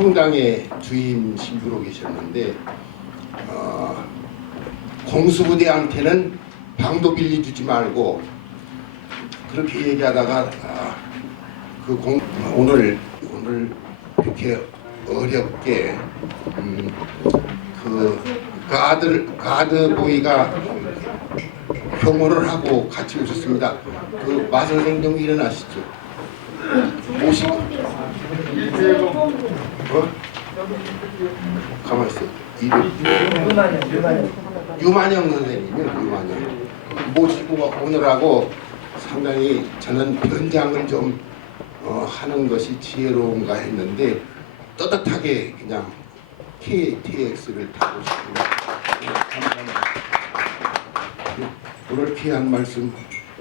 성당의 주임 신부로 계셨는데 공수부대한테는 방도 빌려주지 말고 그렇게 얘기하다가 오늘 이렇게 어렵게 그 가드보이가 경호를 하고 같이 오셨습니다. 그 마선생님 일어나시죠. 모시고 가만 있어. 유만영 선생님이요. 유만영 모시고 오느라고 상당히 저는 변장을 좀 하는 것이 지혜로운가 했는데 떳떳하게 그냥 KTX를 타고 싶습니다. 감사합니다. 오늘 귀한 말씀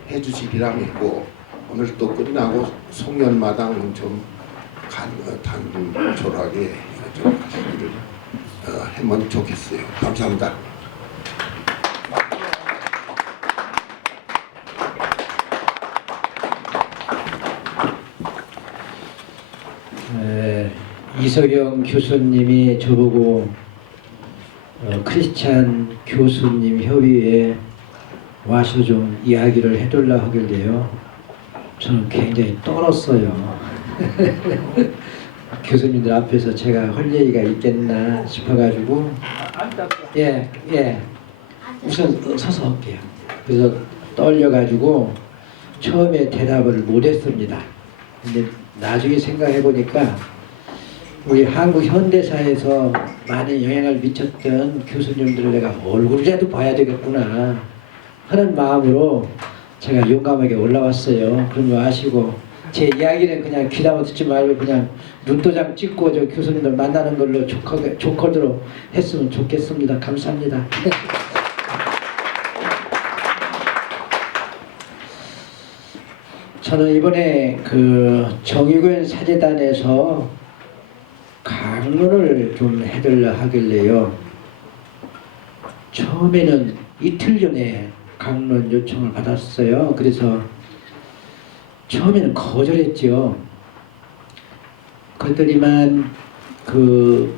해주시리라 믿고 오늘 또 끝나고 송년마당 좀 단조하게 좀 하시기를 하면 좋겠어요. 감사합니다. 이석영 교수님이 저보고 크리스찬 교수님 협의회에 와서 좀 이야기를 해달라 하길래요. 저는 굉장히 떨었어요. 교수님들 앞에서 제가 할 얘기가 있겠나 싶어가지고 우선 서서 할게요. 그래서 떨려가지고 처음에 대답을 못했습니다. 근데 나중에 생각해 보니까 우리 한국 현대사에서 많은 영향을 미쳤던 교수님들을 내가 얼굴이라도 봐야 되겠구나 하는 마음으로 제가 용감하게 올라왔어요. 그런 거 아시고 제 이야기는 그냥 귀담아 듣지 말고 그냥 눈도장 찍고 저 교수님들 만나는 걸로 조커대로 했으면 좋겠습니다. 감사합니다. 저는 이번에 그 정의교회 사제단에서 강론을 좀 해달라 하길래요. 처음에는 이틀 전에 강론 요청을 받았어요. 그래서 처음에는 거절했죠. 그랬더니만 그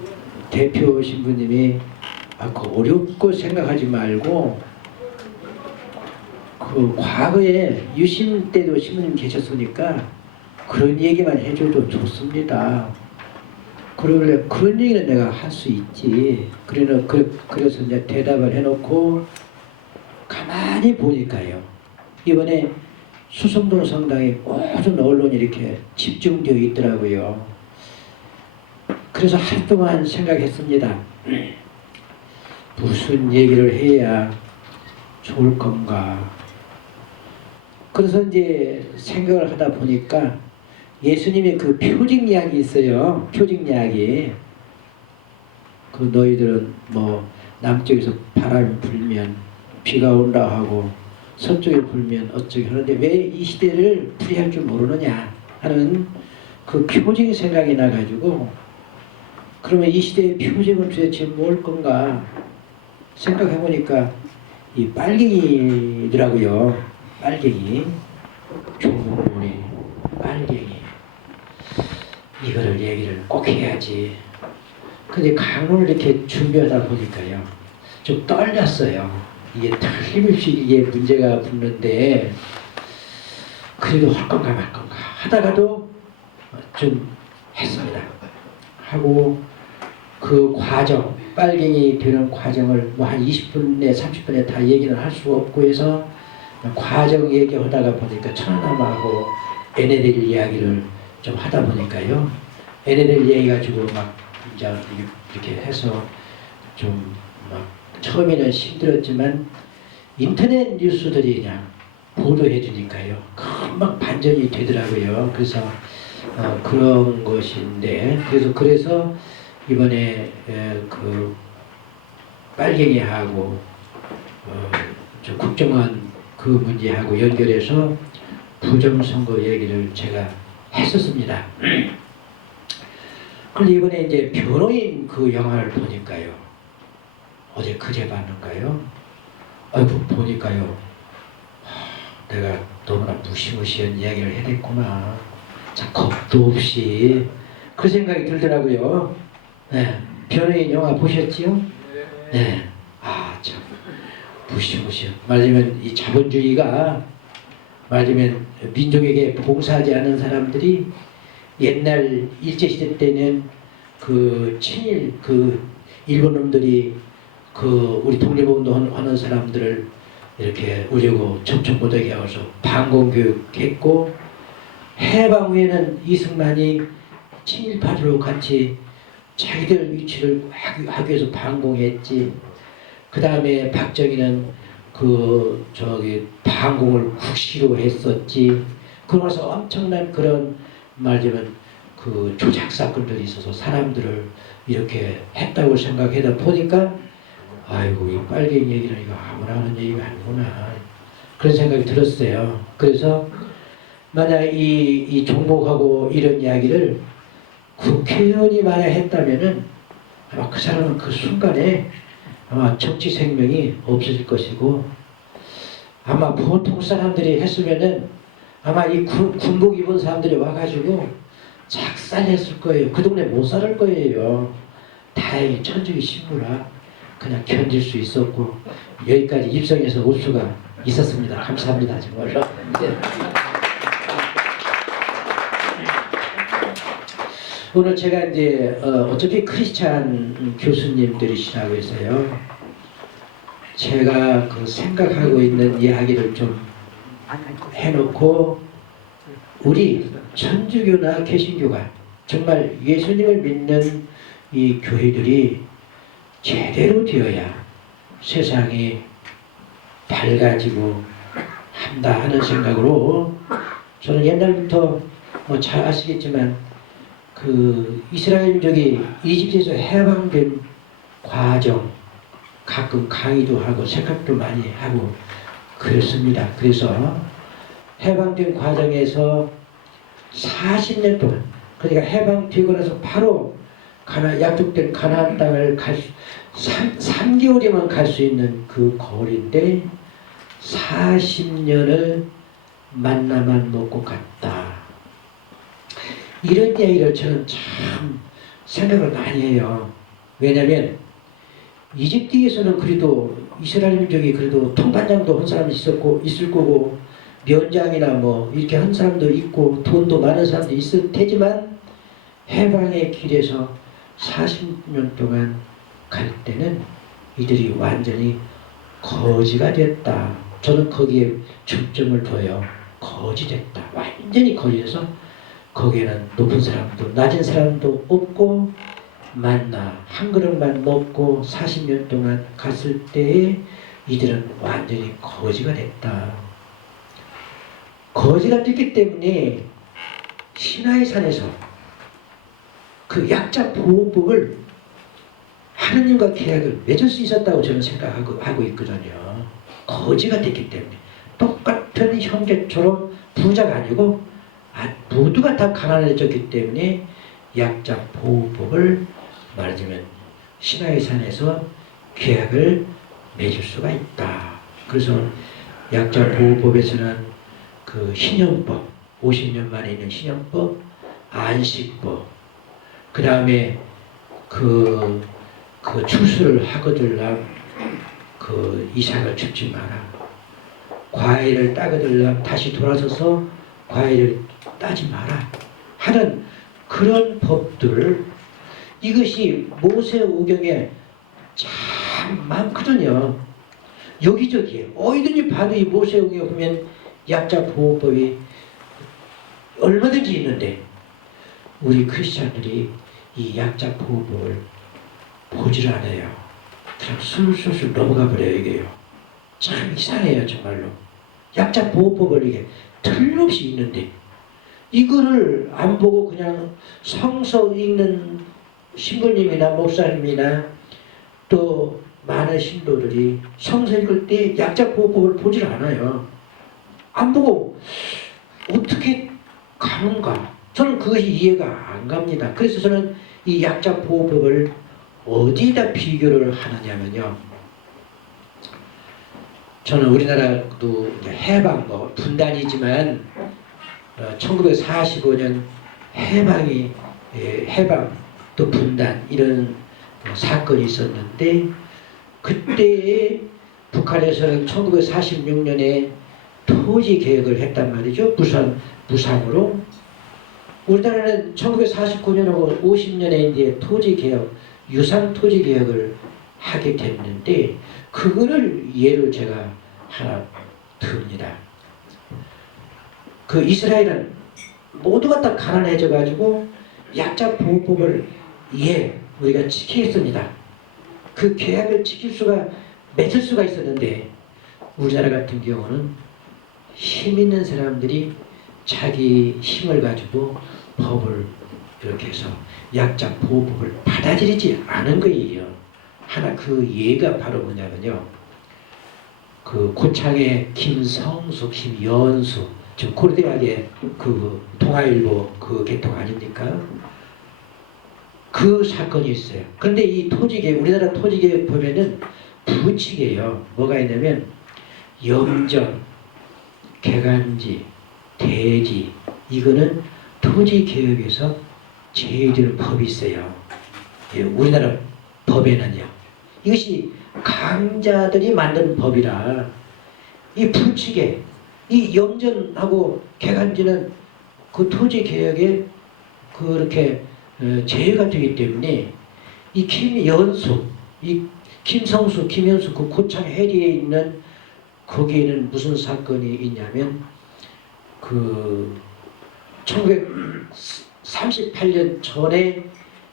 대표 신부님이 그 어렵고 생각하지 말고 그 과거에 유신 때도 신부님 계셨으니까 그런 얘기만 해줘도 좋습니다. 그러길래 그런 얘기는 내가 할 수 있지. 그래서 이제 대답을 해놓고 가만히 보니까요. 이번에 수성동 성당에 모든 언론이 이렇게 집중되어 있더라고요. 그래서 하루 동안 생각했습니다. 무슨 얘기를 해야 좋을 건가. 그래서 이제 생각을 하다 보니까 예수님의 그 표징 이야기 있어요. 표징 이야기. 그 너희들은 뭐 남쪽에서 바람이 불면 비가 온다 하고 서쪽에 불면 어쩌게 하는데 왜 이 시대를 풀이할 줄 모르느냐 하는 그 표징 생각이 나가지고 그러면 이 시대의 표징은 도대체 뭘 건가 생각해 보니까 이 빨갱이더라고요. 빨갱이. 종북문이 빨갱이. 이거를 얘기를 꼭 해야지. 근데 강론을 이렇게 준비하다 보니까요. 좀 떨렸어요. 이게 틀림없이 이게 문제가 붙는데 그래도 할 건가 말 건가 하다가도 좀 했습니다. 하고 그 과정, 빨갱이 되는 과정을 뭐 한 20분에 30분에 다 얘기는 할 수 없고 해서 과정 얘기하다가 보니까 천안함하고 NLL 이야기를 좀 하다 보니까요. NLL 얘기 가지고 막 이제 이렇게 해서 좀 막 처음에는 힘들었지만 인터넷 뉴스들이 그냥 보도해 주니까요. 금방 반전이 되더라고요. 그래서 그런 것인데 그래서 이번에 그 빨갱이하고 저 국정원 그 문제하고 연결해서 부정선거 얘기를 제가 했었습니다. 그런데 이번에 이제 변호인 그 영화를 보니까요. 어제 그제 봤는가요? 아이고 보니까요. 내가 너무나 무시무시한 이야기를 해댔구나. 참 겁도 없이 그 생각이 들더라고요. 네. 변호인 영화 보셨지요? 네. 아, 참. 무시무시. 말하자면 이 자본주의가 말하자면 민족에게 봉사하지 않은 사람들이 옛날 일제시대 때는 그 친일 그 일본 놈들이 그 우리 독립운동 하는 사람들을 이렇게 우려고 접촉 못하게 하고서 반공교육했고, 해방 후에는 이승만이 친일파들로 같이 자기들 위치를 하기 위해서 반공했지. 그 다음에 박정희는 그 저기 반공을 국시로 했었지. 그러면서 엄청난 그런 말하자면 그 조작 사건들이 있어서 사람들을 이렇게 했다고 생각하다 보니까 아이고 이 빨갱이 얘기는 이거 아무나 하는 얘기가 아니구나 그런 생각이 들었어요. 그래서 만약 이 종목하고 이런 이야기를 국회의원이 만약 했다면은 아마 그 사람은 그 순간에 아마 정치 생명이 없어질 것이고, 아마 보통 사람들이 했으면은 아마 이 군복 입은 사람들이 와가지고 작살냈을 거예요. 그 동네 못 살을 거예요. 다행히 천주교 신부라 그냥 견딜 수 있었고 여기까지 입성해서 올 수가 있었습니다. 감사합니다. 정말로. 네. 오늘 제가 이제 어차피 크리스찬 교수님들이시라고 해서요. 제가 그 생각하고 있는 이야기를 좀 해놓고 우리 천주교나 개신교가 정말 예수님을 믿는 이 교회들이 제대로 되어야 세상이 밝아지고 한다 하는 생각으로 저는 옛날부터 뭐 잘 아시겠지만 그 이스라엘족이 이집트에서 해방된 과정 가끔 강의도 하고 생각도 많이 하고 그렇습니다. 그래서 해방된 과정에서 40년 동안 그러니까 해방되고 나서 바로 약속된 가나안 땅을 3개월이면 갈 수 있는 그 거리인데 40년을 만나만 먹고 갔다. 이런 얘기를 저는 참 생각을 많이 해요. 왜냐하면 이집트에서는 그래도 이스라엘 민족이 그래도 통반장도 한 사람이 있을 거고 면장이나 뭐 이렇게 한 사람도 있고 돈도 많은 사람도 있을 테지만 해방의 길에서 40년 동안 갈 때는 이들이 완전히 거지가 됐다. 저는 거기에 중점을 둬요. 거지됐다. 완전히 거지돼서 거기에는 높은 사람도 낮은 사람도 없고 만나 한 그릇만 먹고 40년 동안 갔을 때에 이들은 완전히 거지가 됐다. 거지가 됐기 때문에 시나이 산에서 그 약자 보호법을 하느님과 계약을 맺을 수 있었다고 저는 생각하고 있거든요. 거지가 됐기 때문에 똑같은 형제처럼 부자가 아니고 모두가 다 가난해졌기 때문에 약자 보호법을 말하자면 시나이 산에서 계약을 맺을 수가 있다. 그래서 약자 보호법에서는 그 신형법 50년 만에 있는 신형법, 안식법, 그 다음에 그 추수를 하거들랑 그 이삭을 줍지 마라. 과일을 따거들랑 다시 돌아서서 과일을 따지 마라 하는 그런 법들, 이것이 모세오경에 참 많거든요. 여기저기에 어디든지 봐도 이 모세오경에 보면 약자 보호법이 얼마든지 있는데 우리 크리스찬들이 이 약자 보호법을 보질 않아요. 그냥 술술술 넘어가 버려요. 이게요. 참 이상해요. 정말로. 약자 보호법을 이게 틀림없이 있는데 이거를 안 보고 그냥 성서 읽는 신부님이나 목사님이나 또 많은 신도들이 성서 읽을 때 약자 보호법을 보질 않아요. 안 보고 어떻게 가는가? 저는 그것이 이해가 안 갑니다. 그래서 저는 이 약자 보호법을 어디에다 비교를 하느냐면요. 저는 우리나라도 해방 분단이지만 1945년 해방이 해방 또 분단 이런 사건이 있었는데 그때 북한에서는 1946년에 토지 개혁을 했단 말이죠. 무상으로. 우리나라는 1949년하고 50년에 이제 토지 개혁, 유상 토지 개혁을 하게 됐는데 그거를 예를 제가 하나 듭니다. 그 이스라엘은 모두가 다 가난해져 가지고 약자 보호법을 우리가 지키겠습니다. 그 계약을 맺을 수가 있었는데 우리나라 같은 경우는 힘 있는 사람들이 자기 힘을 가지고 법을 이렇게 해서 약자 보호법을 받아들이지 않은 거예요. 하나 그 예가 바로 뭐냐면요. 그 고창의 김성수, 김연수, 지금 고려대학의 그 동아일보 그 개통 아닙니까? 그 사건이 있어요. 그런데 이 토지개혁, 우리나라 토지개혁 보면은 부칙이에요. 뭐가 있냐면 염전, 개간지, 대지 이거는 토지개혁에서 제외되는 법이 있어요. 우리나라 법에는요. 이것이 강자들이 만든 법이라 이 부칙에 이 염전하고 개간지는 그 토지개혁에 그렇게 제외가 되기 때문에 이 김연수, 이 김성수, 김연수 그 고창 해리에 있는 거기에는 무슨 사건이 있냐면 그 1938년 전에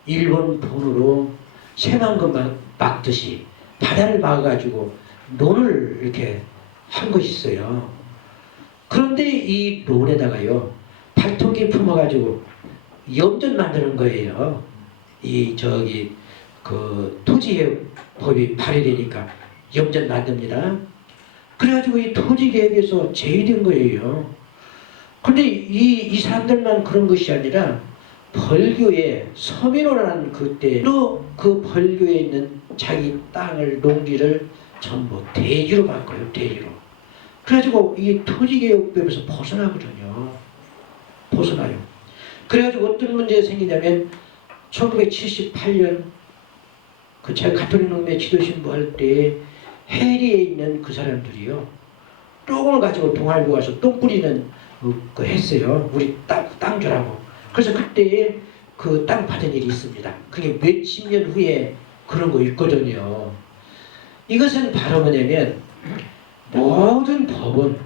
일본 본으로 새만금 막듯이 바다를 막아가지고 논을 이렇게 한 것이 있어요. 그런데 이 논에다가요 발톱이 품어가지고 염전 만드는 거예요. 그 토지개혁법이 발의되니까 염전 만듭니다. 그래가지고 이 토지개혁에서 제외된 거예요. 근데 이 사람들만 그런 것이 아니라 벌교에 서민호라는 그때도 그 벌교에 있는 자기 땅을 농지를 전부 대지로 바꿔요. 대지로. 그래가지고 이 토지개혁법에서 벗어나거든요. 벗어나요. 그래가지고 어떤 문제가 생기냐면 1978년 그 제가 가톨릭 농내 지도신부 할 때 해리에 있는 그 사람들이요 똥을 가지고 동아일보 가서 똥 뿌리는 그 했어요. 우리 땅 주라고. 그래서 그때 그 땅 받은 일이 있습니다. 그게 몇십 년 후에 그런 거 있거든요. 이것은 바로 뭐냐면 모든 법은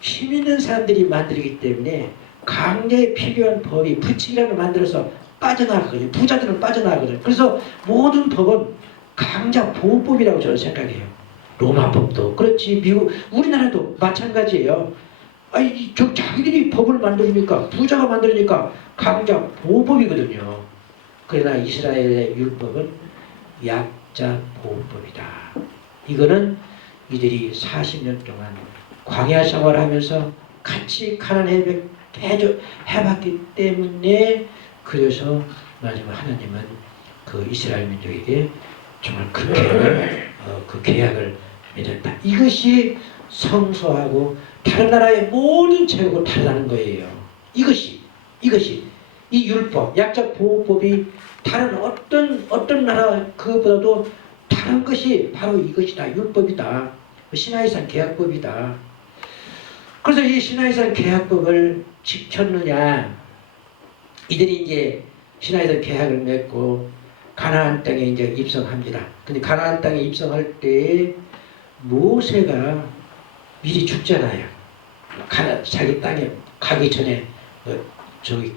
힘 있는 사람들이 만들기 때문에 강제에 필요한 법이 부칙이라는 걸 만들어서 빠져나가거든요. 부자들은 빠져나가거든요. 그래서 모든 법은 강자 보호법이라고 저는 생각해요. 로마법도 그렇지, 미국, 우리나라도 마찬가지예요. 아니, 자기들이 법을 만드니까 부자가 만드니까 강자 보호법이거든요. 그러나 이스라엘의 율법은 약자 보호법이다. 이거는 이들이 40년 동안 광야 생활을 하면서 같이 가난해 해봤기 때문에 그래서 마지막 하나님은 그 이스라엘 민족에게 정말 그 계약을 맺었다. 이것이 성소하고 다른 나라의 모든 제국과 다르다는 거예요. 이것이 이 율법, 약자 보호법이 다른 어떤 나라 그보다도 다른 것이 바로 이것이다. 율법이다. 시나이산 계약법이다. 그래서 이 시나이산 계약법을 지켰느냐? 이들이 이제 시나이산 계약을 맺고 가나안 땅에 이제 입성합니다. 근데 가나안 땅에 입성할 때 모세가 미리 죽잖아요. 자기 땅에 가기 전에 저기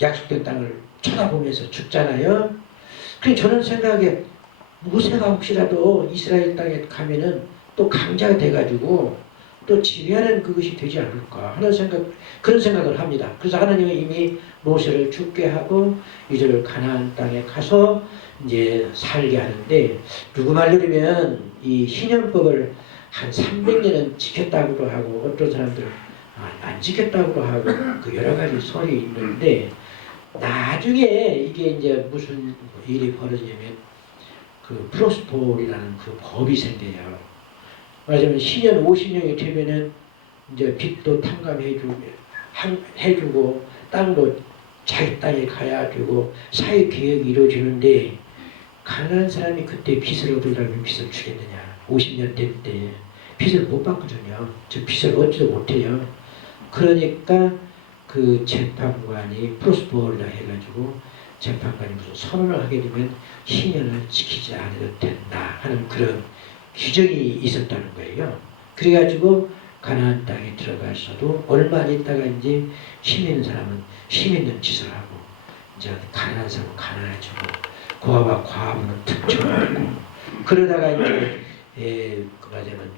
약속된 땅을 쳐다보면서 죽잖아요. 그래서 저는 생각에 모세가 혹시라도 이스라엘 땅에 가면은 또 강자가 돼가지고 또 지배하는 그것이 되지 않을까 하는 그런 생각을 합니다. 그래서 하나님은 이미 모세를 죽게 하고 이들을 가나안 땅에 가서 이제 살게 하는데, 누구 말로면 이 신연법을 한 300년은 지켰다고도 하고 어떤 사람들은 안 지켰다고도 하고 그 여러 가지 설이 있는데, 나중에 이게 이제 무슨 일이 벌어지냐면 그 프로스포리라는 그 법이 생겨요. 말하자면 신년 50년이 되면은 이제 빚도 탕감해주고 땅도 자기 땅에 가야지고 사회 개혁이 이루어지는데 가난한 사람이 그때 빚을 얻으려면 빚을 주겠느냐. 50년 된 때 빚을 못 받거든요. 저 빚을 얻지도 못해요. 그러니까 그 재판관이 프로스보라 해가지고 재판관이 무슨 선언을 하게 되면 희년을 지키지 않아도 된다 하는 그런 규정이 있었다는 거예요. 그래가지고 가나안 땅에 들어가서도 얼마 안 있다가 이제 힘 있는 사람은 힘 있는 짓을 하고 이제 가난한 사람은 가난해지고 고아와 과부는 등쳐하고 그러다가 이제 그 말하자면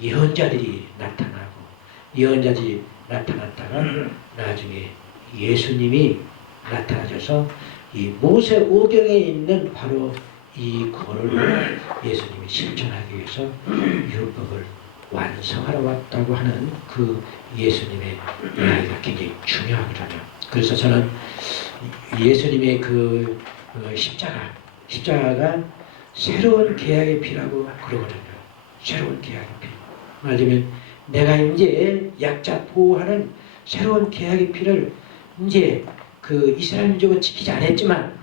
예언자들이 나타나고 예언자들이 나타났다가 나중에 예수님이 나타나셔서 이 모세 오경에 있는 바로 이 권을 예수님이 실천하기 위해서 율법을 완성하러 왔다고 하는 그 예수님의 이야기가 굉장히 중요하거든요. 그래서 저는 예수님의 그 십자가가 새로운 계약의 피라고 그러거든요. 새로운 계약의 피. 말하자면 내가 이제 약자 보호하는 새로운 계약의 피를 이제 그 이스라엘 민족은 지키지 않았지만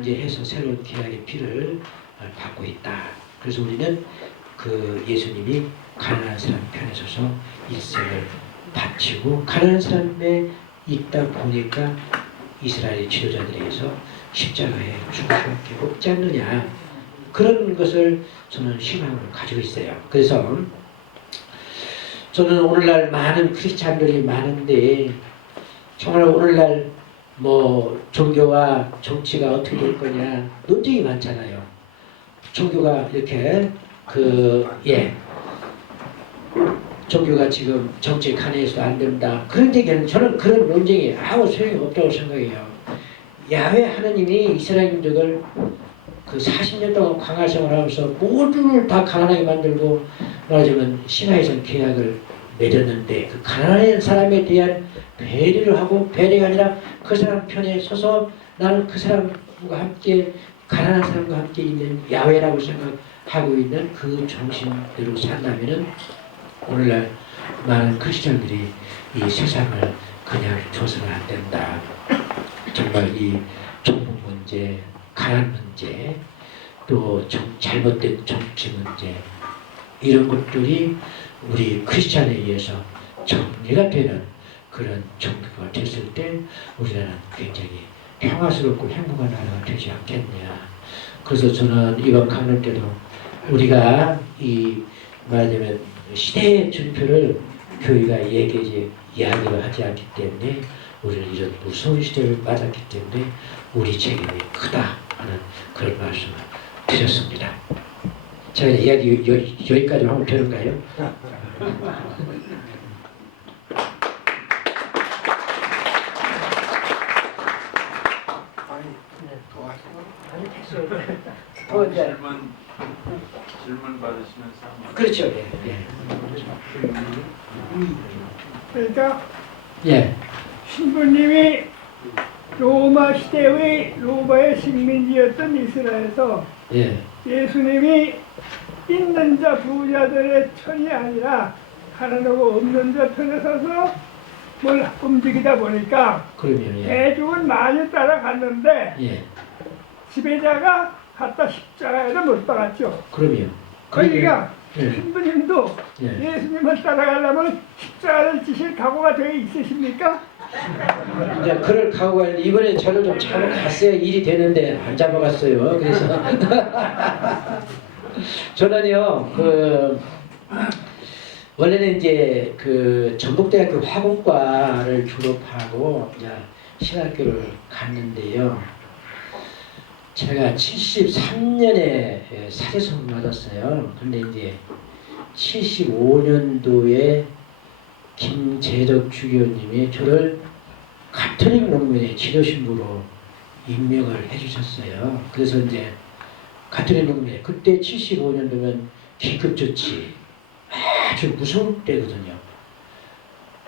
이제 해서 새로운 계약의 피를 받고 있다. 그래서 우리는 그 예수님이 가난한 사람 편에 서서 일생을 바치고 가난한 사람에 있다 보니까 이스라엘 지도자들에 의해서 십자가에 죽을 수밖에 없지 않느냐. 그런 것을 저는 희망을 가지고 있어요. 그래서 저는 오늘날 많은 크리스찬들이 많은데 정말 오늘날 뭐 종교와 정치가 어떻게 될 거냐 논쟁이 많잖아요. 종교가 이렇게 종교가 지금 정치 간에서도 안 된다. 그런 얘기는 저는 그런 논쟁이 아무 소용이 없다고 생각해요. 야훼 하느님이 이스라엘 민족을 그 40년 동안 광야생활을 하면서 모두를 다 가난하게 만들고 말하자면 신화에서 계약을 맺었는데 그 가난한 사람에 대한 배려를 하고 배려가 아니라 그 사람 편에 서서 나는 그 사람과 함께 가난한 사람과 함께 있는 야훼라고 생각하고 있는 그 정신대로 산다면은 오늘날 많은 크리스천들이 이 세상을 그냥 줘서는 안 된다. 정말 이 종북 문제, 가난 문제, 또 잘못된 정치 문제 이런 것들이 우리 크리스찬에 의해서 정리가 되는 그런 종교가 됐을 때 우리나라는 굉장히 평화스럽고 행복한 나라가 되지 않겠냐. 그래서 저는 이번 강론 때도 우리가 이 말하자면 시대의 준표를 교회가 이야기를 하지 않기 때문에 우리는 이런 무서운 시대를 맞았기 때문에 우리 책임이 크다 하는 그런 말씀을 드렸습니다. 제가 이야기 여기까지 하면 되는가요? 질문 받으시면서 그렇죠. 예. 그러니까 예. 신부님이 로마 시대의 로마의 식민지였던 이스라엘에서 예. 예수님이 있는 자 부자들의 편이 아니라 가난하고 없는 자 편에 서서 뭘 움직이다 보니까 그러면 예. 대중은 많이 따라갔는데 예. 지배자가 갖다 십자가에도 못 박았죠. 그러면 그러니까 예. 신부님도 예. 예수님을 따라가려면 십자가를 지실 각오가 되어 있으십니까? 이제 그럴 각오가 있는데 이번에 저를 좀 잡아갔어야 일이 되는데 안 잡아갔어요. 그래서 저는요 원래는 이제 그 전북대학교 화공과를 졸업하고 이제 신학교를 갔는데요. 제가 73년에 사제선을 받았어요. 근데 이제 75년도에 김재덕 주교님이 저를 가톨릭 농민의 지도신부로 임명을 해주셨어요. 그래서 이제 가톨릭 농민 그때 75년도면 긴급조치 아주 무서울 때거든요.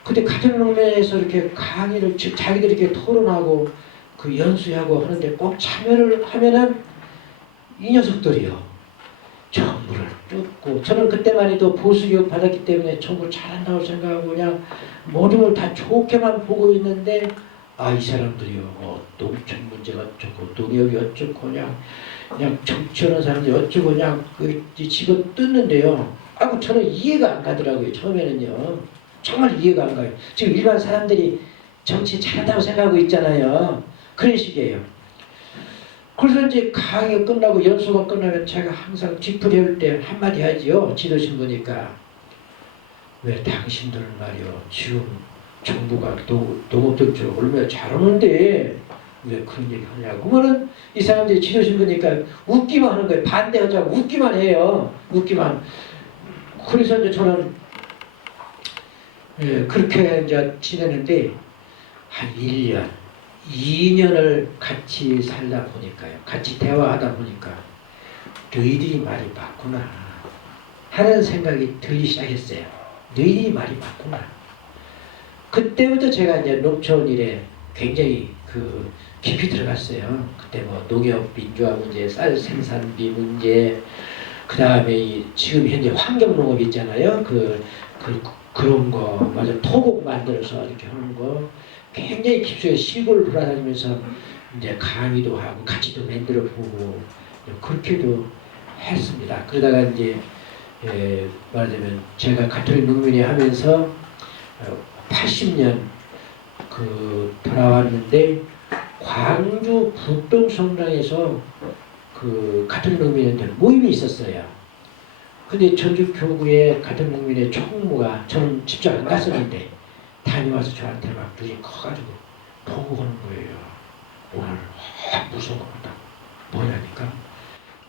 그때 가톨릭 농민에서 이렇게 강의를 즉 자기들이 이렇게 토론하고 그 연수하고 하는데 꼭 참여를 하면은 이 녀석들이요 정부를 뜯고 저는 그때만 해도 보수교육 받았기 때문에 정부 잘한다고 생각하고 그냥 모든 걸 다 좋게만 보고 있는데 이 사람들이요 농촌 문제가 어쩌고 농협이 어쩌고 그냥 정치하는 사람들이 어쩌고 그냥 집어 뜯는데요. 저는 이해가 안 가더라고요. 처음에는요. 정말 이해가 안 가요. 지금 일반 사람들이 정치 잘한다고 생각하고 있잖아요. 그런 식이에요. 그래서 이제 강의가 끝나고 연수가 끝나면 제가 항상 뒷풀이할 때 한마디 하지요. 지도신 보니까 왜 당신들은 말이요. 지금 정부가 농업정책을 얼마나 잘하는데 왜 그런 얘기 하냐고. 그러면 이 사람들이 지도신 보니까 웃기만 하는 거예요. 반대하자고 웃기만 해요. 웃기만. 그래서 이제 저는 그렇게 이제 지내는데 한 1년, 2년을 같이 살다 보니까요. 같이 대화하다 보니까 너희들이 말이 맞구나 하는 생각이 들기 시작했어요. 너희들이 말이 맞구나. 그때부터 제가 이제 농촌 일에 굉장히 깊이 들어갔어요. 그때 뭐 농협 민주화 문제, 쌀 생산비 문제, 그 다음에 지금 현재 환경농업 있잖아요. 그런 거, 맞아. 토목 만들어서 이렇게 하는 거 굉장히 깊숙이 시골 돌아다니면서 이제 강의도 하고 같이도 만들어 보고 그렇게도 했습니다. 그러다가 이제 말하자면 제가 가톨릭 농민회 하면서 80년 돌아왔는데 광주 북동성당에서 가톨릭 농민회들 모임이 있었어요. 근데 전주교구의 가톨릭 농민회 총무가 저는 직접 안 갔었는데 다녀와서 저한테 막 눈이 커가지고 보고 오는 거예요. 오늘 무서운 겁니다. 뭐냐니까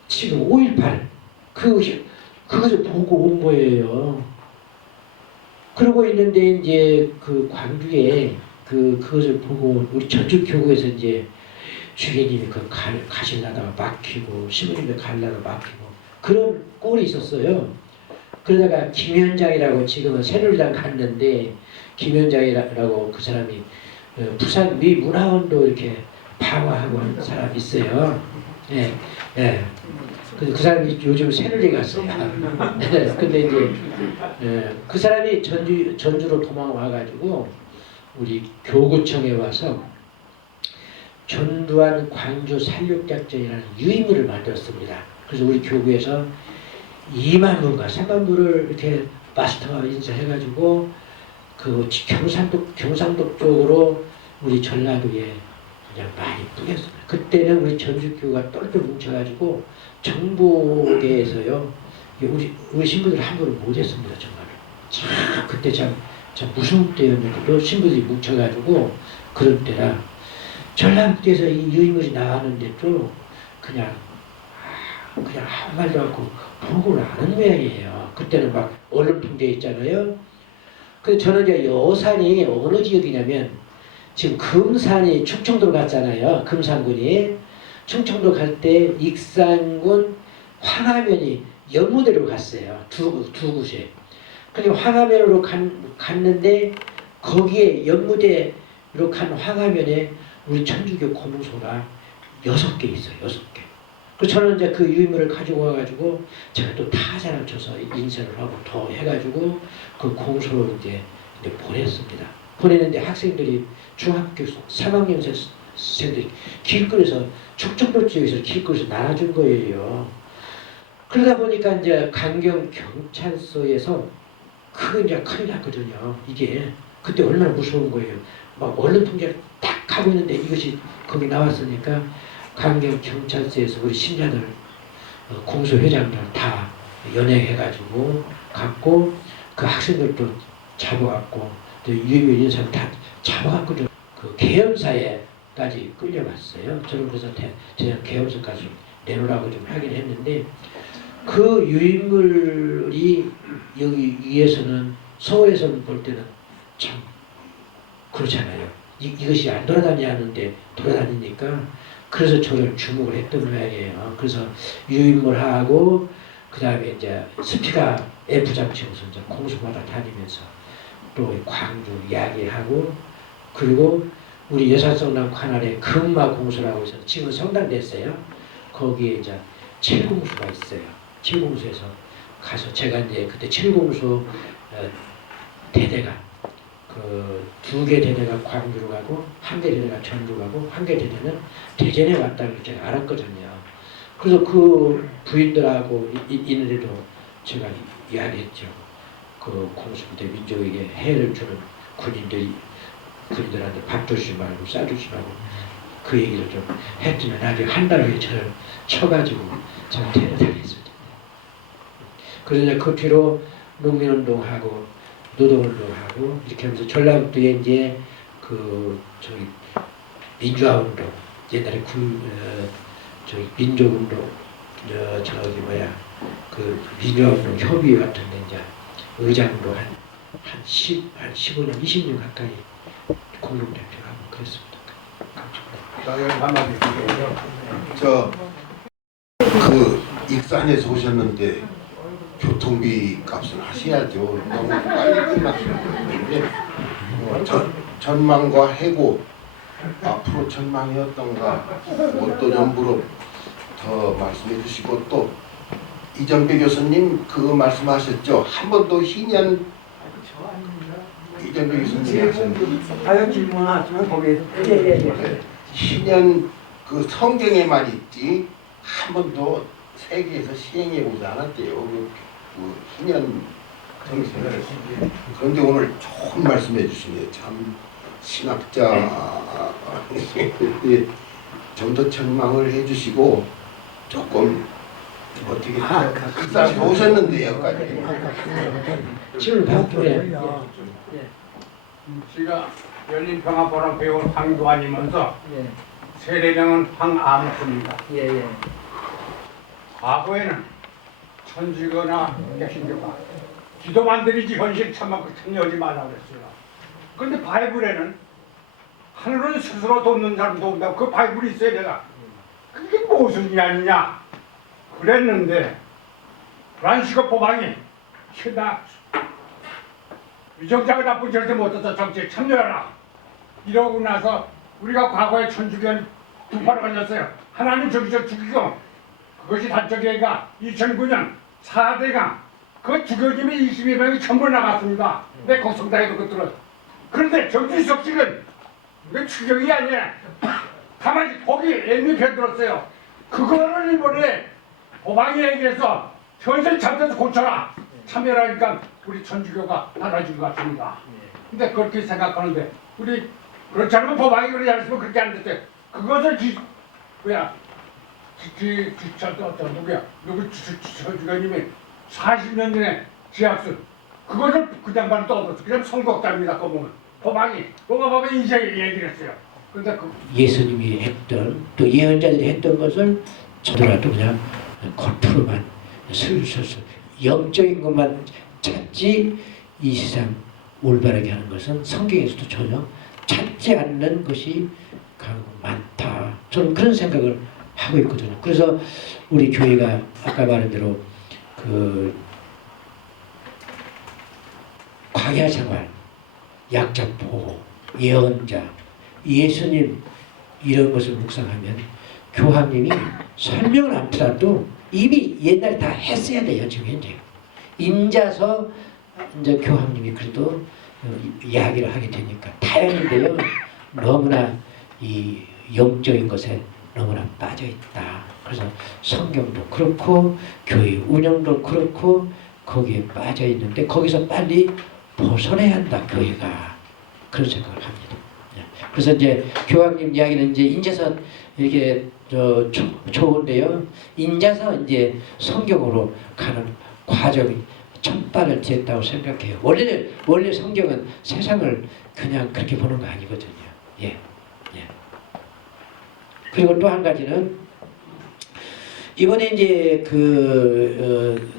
지금 5.18 그것을 보고 온 거예요. 그러고 있는데 이제 광주에 그것을 보고 우리 전주교구에서 이제 주교님이 가시려다가 막히고 신부님이 가려다가 막히고 그런 꼴이 있었어요. 그러다가 김현장이라고 지금은 새누리당 갔는데 김현장이라고 그 사람이 부산 미 문화원도 이렇게 방화하고 하는 사람이 있어요. 예, 예. 그 사람이 요즘 새누리 갔어요. 근데 이제 그 사람이 전주로 도망와가지고 우리 교구청에 와서 전두환 광주 살육작전이라는 유인물을 만들었습니다. 그래서 우리 교구에서 2만 분과 3만 분을 이렇게 마스터가 인사해가지고 경상도 쪽으로 우리 전라도에 그냥 많이 뿌렸습니다. 그때는 우리 전주교가 똘똘 뭉쳐가지고 정보계에서요 우리 신부들 함부로 못했습니다. 정말 그때 참 무서운 때였는데도 신부들이 뭉쳐가지고 그런 때라 전라도에서 이 유인물이 나왔는데도 그냥 아무 말도 않고 보고를 하는 모양이에요. 그때는 막 언론 통제 있잖아요. 그래서 저는 이제 여산이 어느 지역이냐면 지금 금산이 충청도로 갔잖아요. 금산군이 충청도 갈 때 익산군 황하면이 연무대로 갔어요. 두 곳에. 그리고 황하면으로 갔는데 거기에 연무대로 간 황하면에 우리 천주교 고문소가 6개 있어요. 6개. 그래서 저는 이제 그 유인물을 가지고 와가지고 제가 또 타자를 쳐서 인쇄를 하고 더 해가지고 그 공소로 이제 보냈습니다. 보냈는데 학생들이 중학교 3학년생들이 길거리에서 충청도 지역에서 길거리에서 나눠준 거예요. 그러다 보니까 이제 강경 경찰서에서 그게 이제 큰일 났거든요. 이게 그때 얼마나 무서운 거예요. 막 언론 통제를 딱 하고 있는데 이것이 거기 나왔으니까 강경 경찰서에서 우리 신자들 공소회장들 다 연행해가지고 갖고 그 학생들도 잡아갖고 또 유해물 이런 사람 다 잡아갖고 그 계엄사에까지 끌려갔어요. 저는 그래서 제가 계엄사까지 내놓으라고 좀 하긴 했는데 그 유인물이 여기 위에서는 서울에서는 볼 때는 참 그렇잖아요. 이것이 안 돌아다니는데 돌아다니니까 그래서 저를 주목을 했던 모양이에요. 그래서 유인물하고 그 다음에 이제 스피가 F장치에서 이제 공수마다 다니면서 또 광주 이야기하고 그리고 우리 여사성당 관할에 금마 공수라고 해서 지금 성당 됐어요. 거기에 이제 칠공수가 있어요. 칠공수에서 가서 제가 이제 그때 칠공수 대대가 그 두 개 대대가 광주로 가고 한 개 대대가 전주 가고 한 개 대대는 대전에 왔다는 걸 제가 알았거든요. 그래서 그 부인들하고 있는데도 제가 이야기했죠. 그 공수부대 민족에게 해를 주는 군인들한테 밥 주지 말고 싸주지 말고 그 얘기를 좀 했더니 나중에 한 달 후에 저를 쳐가지고 저를 데려다녔습니다. 그래서 이제 그 뒤로 농민운동하고 노동운동하고 이렇게 하면서 전라북도에 이제 그 저기 민주화운동 옛날에 저기 민족운동 저기 뭐야 그 민주화운동 협의회 같은데 이제 의장으로 한 15년 20년 가까이 공동대표하고 그랬습니다. 그 익산에서 오셨는데 교통비 값은 하셔야죠. 너무 빨리 끝났는데 전망과 해고 앞으로 전망이 어떤가 그것도 연부로 더 말씀해 주시고 또 이정배 교수님 그거 말씀하셨죠. 한 번도 희년 이정배 교수님이 하셨는데 아유 질문하시면 거기에서 희년 그 성경에만 있지 한 번도 세계에서 시행해 보지 않았대요. 그 희년 정신을. 그런데 오늘 좋은 말씀해 주시네요. 참 신학자 좀 더 전망을 해주시고 조금 어떻게 극사에 오셨는데 여기까지. 지금 바뀌네. 제가 열린평화포럼 배우 황교안이면서 세례명은 황아무입니다. 과거에는 천주교나 개신교가 기도만 드리지 현실 참여하지 말라고 그랬어요. 그런데 바이블에는 하늘은 스스로 돕는 사람 도운다고 그 바이블이 있어요. 내가 그게 무슨 이야기냐 그랬는데 프란시코 포방이 나 위정자가 나쁜 절대 못해서 정치에 참여하라 이러고 나서 우리가 과거에 천주교는 두 파로 걸렸어요. 하나는 저기서 죽이고 그것이 단적이가 2009년 4대강 그 주교님이 22명이 전부 나갔습니다. 내 곡성당에도 그들은. 그런데 정진석 씨는 왜 추격이 아니야. 가만히 거기 애미 편들었어요. 그거를 이번에 보방이 얘기해서 현실 참여해서 고쳐라. 참여하니까 우리 천주교가 달라진 것 같습니다. 근데 그렇게 생각하는데 우리 그렇지 않으면 보방이 그러지 않았으면 그렇게 안 됐대. 그것을 누구 주교님이 40년 전에 지학술 그거를 그 양반은 떠들었어. 그냥 선곡답니다. 그 보면 보방이 뭐가 보면 이제 얘기를 했어요. 근데 그 예수님이 했던 또 예언자들이 했던 것을 저더라도 그냥 겉으로만 슬슬슬 영적인 것만 찾지 이 세상 올바르게 하는 것은 성경에서도 전혀 찾지 않는 것이 많다. 저는 그런 생각을 하고 있거든요. 그래서 우리 교회가 아까 말한 대로 그 광야 생활, 약자 보호, 예언자, 예수님 이런 것을 묵상하면 교황님이 설명을 안 하더라도 이미 옛날에 다 했어야 돼요. 지금 현재 인자서 이제 교황님이 그래도 이야기를 하게 되니까 다행인데요. 너무나 이 영적인 것에 너무나 빠져 있다. 그래서 성경도 그렇고 교회 운영도 그렇고 거기에 빠져 있는데 거기서 빨리 벗어나야 한다. 교회가 그런 생각을 합니다. 그래서 이제 교황님 이야기는 이제 인자서 이렇게 좋은데요. 인자서 이제 성경으로 가는 과정이 첫 발을 딛었다고 생각해요. 원래 성경은 세상을 그냥 그렇게 보는 거 아니거든요. 예. 그리고 또 한 가지는 이번에 이제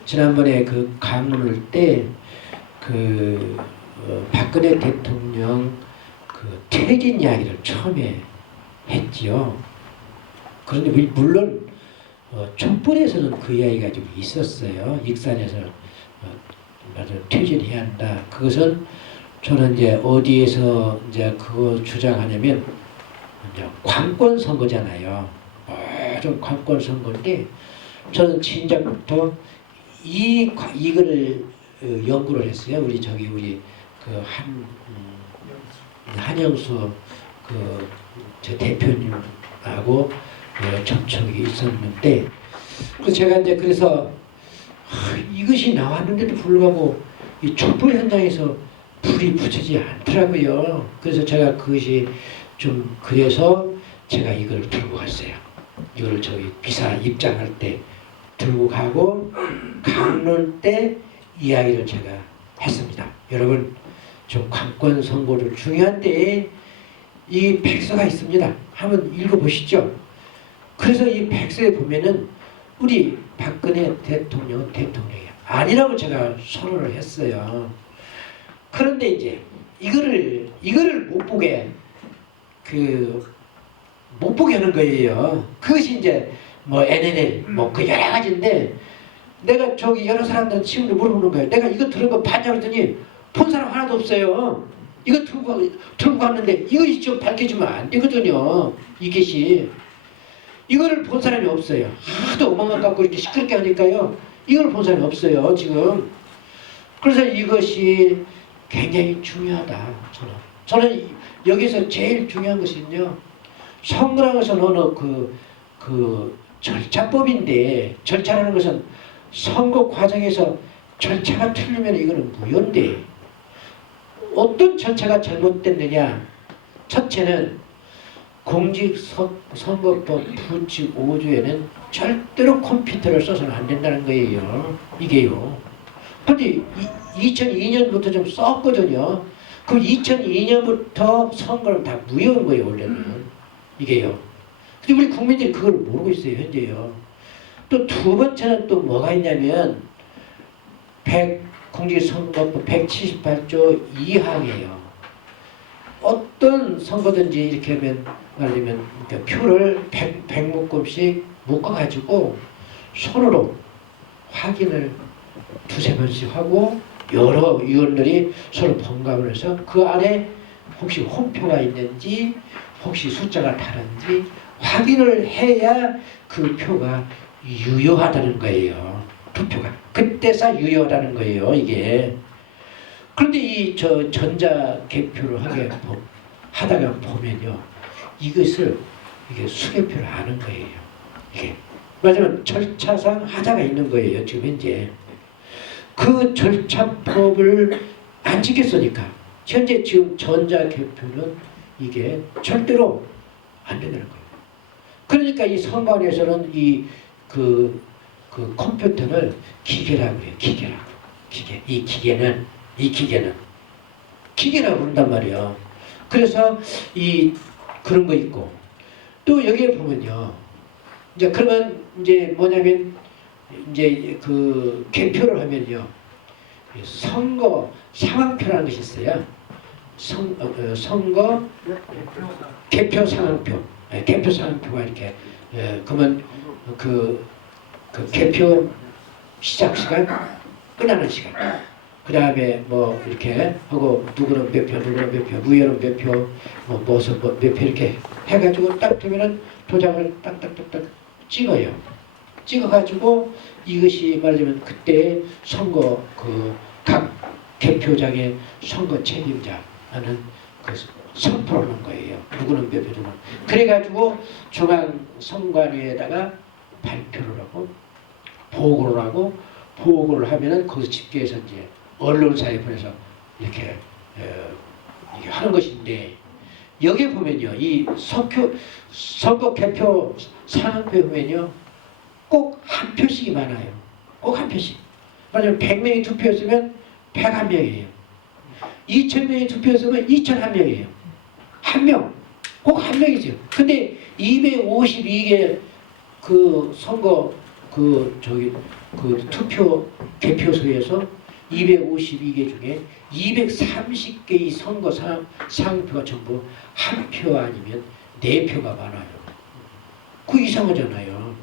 지난번에 그 강론을 때 박근혜 대통령 그 퇴진 이야기를 처음에 했지요. 그런데 물론 촛불에서는 그 이야기가 좀 있었어요. 익산에서 퇴진해야 한다. 그것은 저는 이제 어디에서 이제 그거 주장하냐면 이제 관권 선거잖아요. 좀 관권 선거인데 저는 진작부터 이거를 연구를 했어요. 우리 그 한 한영수 제 대표님하고 접촉이 있었는데 제가 이제 그래서 이것이 나왔는데도 불구하고 이 촛불 현장에서 불이 붙이지 않더라고요. 그래서 제가 그것이 좀 그래서 제가 이걸 들고 갔어요. 이걸 저기 비사 입장할 때 들고 가고 강론 때 이야기를 제가 했습니다. 여러분 좀 관권 선거를 중요한 때에 이 백서가 있습니다. 한번 읽어보시죠. 그래서 이 백서에 보면은 우리 박근혜 대통령은 대통령이 아니라고 제가 선언을 했어요. 그런데 이제 이거를 못 보게 못 보게 하는 거예요. 그것이 이제 뭐 NNL 뭐 그 여러 가지인데 내가 저기 여러 사람들한테 지금도 물어보는 거예요. 내가 이거 들은 거 봤냐 그랬더니 본 사람 하나도 없어요. 이거 들고 갔는데 이것이 좀 밝혀지면 안 되거든요. 이것이 이거를 본 사람이 없어요. 하도 어망만 갖고 이렇게 시끄럽게 하니까요. 이걸 본 사람이 없어요 지금. 그래서 이것이 굉장히 중요하다. 저는 여기서 제일 중요한 것은요. 선거라는 것은 어느 그 절차법인데 절차라는 것은 선거 과정에서 절차가 틀리면 이거는 무효인데 어떤 절차가 잘못됐느냐. 첫째는 공직선거법 부칙 5조에는 절대로 컴퓨터를 써서는 안 된다는 거예요. 이게요. 근데 2002년부터 좀 썼거든요. 그 2002년부터 선거는 다 무효인 거예요. 원래는. 이게요. 근데 우리 국민들이 그걸 모르고 있어요. 현재요. 또 두 번째는 또 뭐가 있냐면 공직선거법 178조 2항이에요. 어떤 선거든지 이렇게 하면 말하자면 표를 100묶음씩 묶어가지고 손으로 확인을 두세 번씩 하고 여러 위원들이 서로 번갈아 해서 그 안에 혹시 혼표가 있는지 혹시 숫자가 다른지 확인을 해야 그 표가 유효하다는 거예요. 투표가 그때서 유효하다는 거예요. 이게. 그런데 이 전자 개표를 하다가 보면요, 이것을 이게 수개표를 하는 거예요. 이게 말하자면 절차상 하자가 있는 거예요. 지금 현재 그 절차법을 안 지켰으니까 현재 지금 전자 개표는 이게 절대로 안 된다는 거예요. 그러니까 이 선관위에서는 그 컴퓨터를 기계라고 해요. 기계라고. 이 기계는 기계라고 부른단 말이에요. 그래서 그런 거 있고 또 여기에 보면요. 이제 그러면 이제 뭐냐면 이제 그 개표를 하면요. 선거 상황표라는 것이 있어요. 선거 개표 상황표. 개표 상황표가 이렇게 그러면 그 개표 시작 시간, 끝나는 시간. 그 다음에 뭐 이렇게 하고 누구는 몇 표, 누구는 몇 표, 무효는 몇 표, 뭐 무엇은 몇 표 이렇게 해가지고 딱 되면은 도장을 딱딱딱딱 찍어요. 찍어가지고 이것이 말하자면 그때 선거 각 개표장의 선거 책임자라는 선포하는 거예요. 누구는 몇 표, 누구는. 그래가지고 중앙선관위에다가 발표를 하고 보고를 하면은 거기서 집계해서 이제 언론사에 보내서 이렇게 하는 것인데 여기 보면요, 이 선거 개표 상황표에 보면요, 꼭 한 표씩이 많아요. 꼭 한 표씩. 만약에 100명이 투표했으면 101명이에요. 2000명이 투표했으면 2001명이에요. 한 명, 꼭 한 명이죠. 근데 252개 그 선거 투표 개표소에서 252개 중에 230개의 선거 상표가 전부 한 표 아니면 4표가 많아요. 그 이상하잖아요.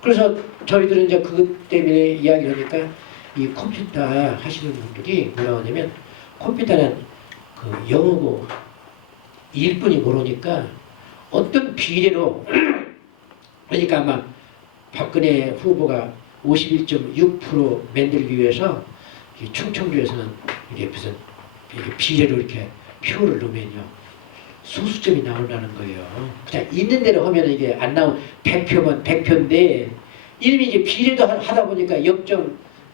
그래서 저희들은 이제 그것 때문에 이야기를 하니까 이 컴퓨터 하시는 분들이 뭐라고 하냐면 컴퓨터는 그 영어고 일뿐이 모르니까 어떤 비례로 그러니까 아마 박근혜 후보가 51.6% 만들기 위해서 충청도에서는 이게 무슨 비례로 이렇게 표를 넣으면요 소수점이 나온다는 거예요. 그냥 있는 대로 하면 이게 안 나오. 100표면 100표인데 이름이 이제 비례도 하다 보니까 0.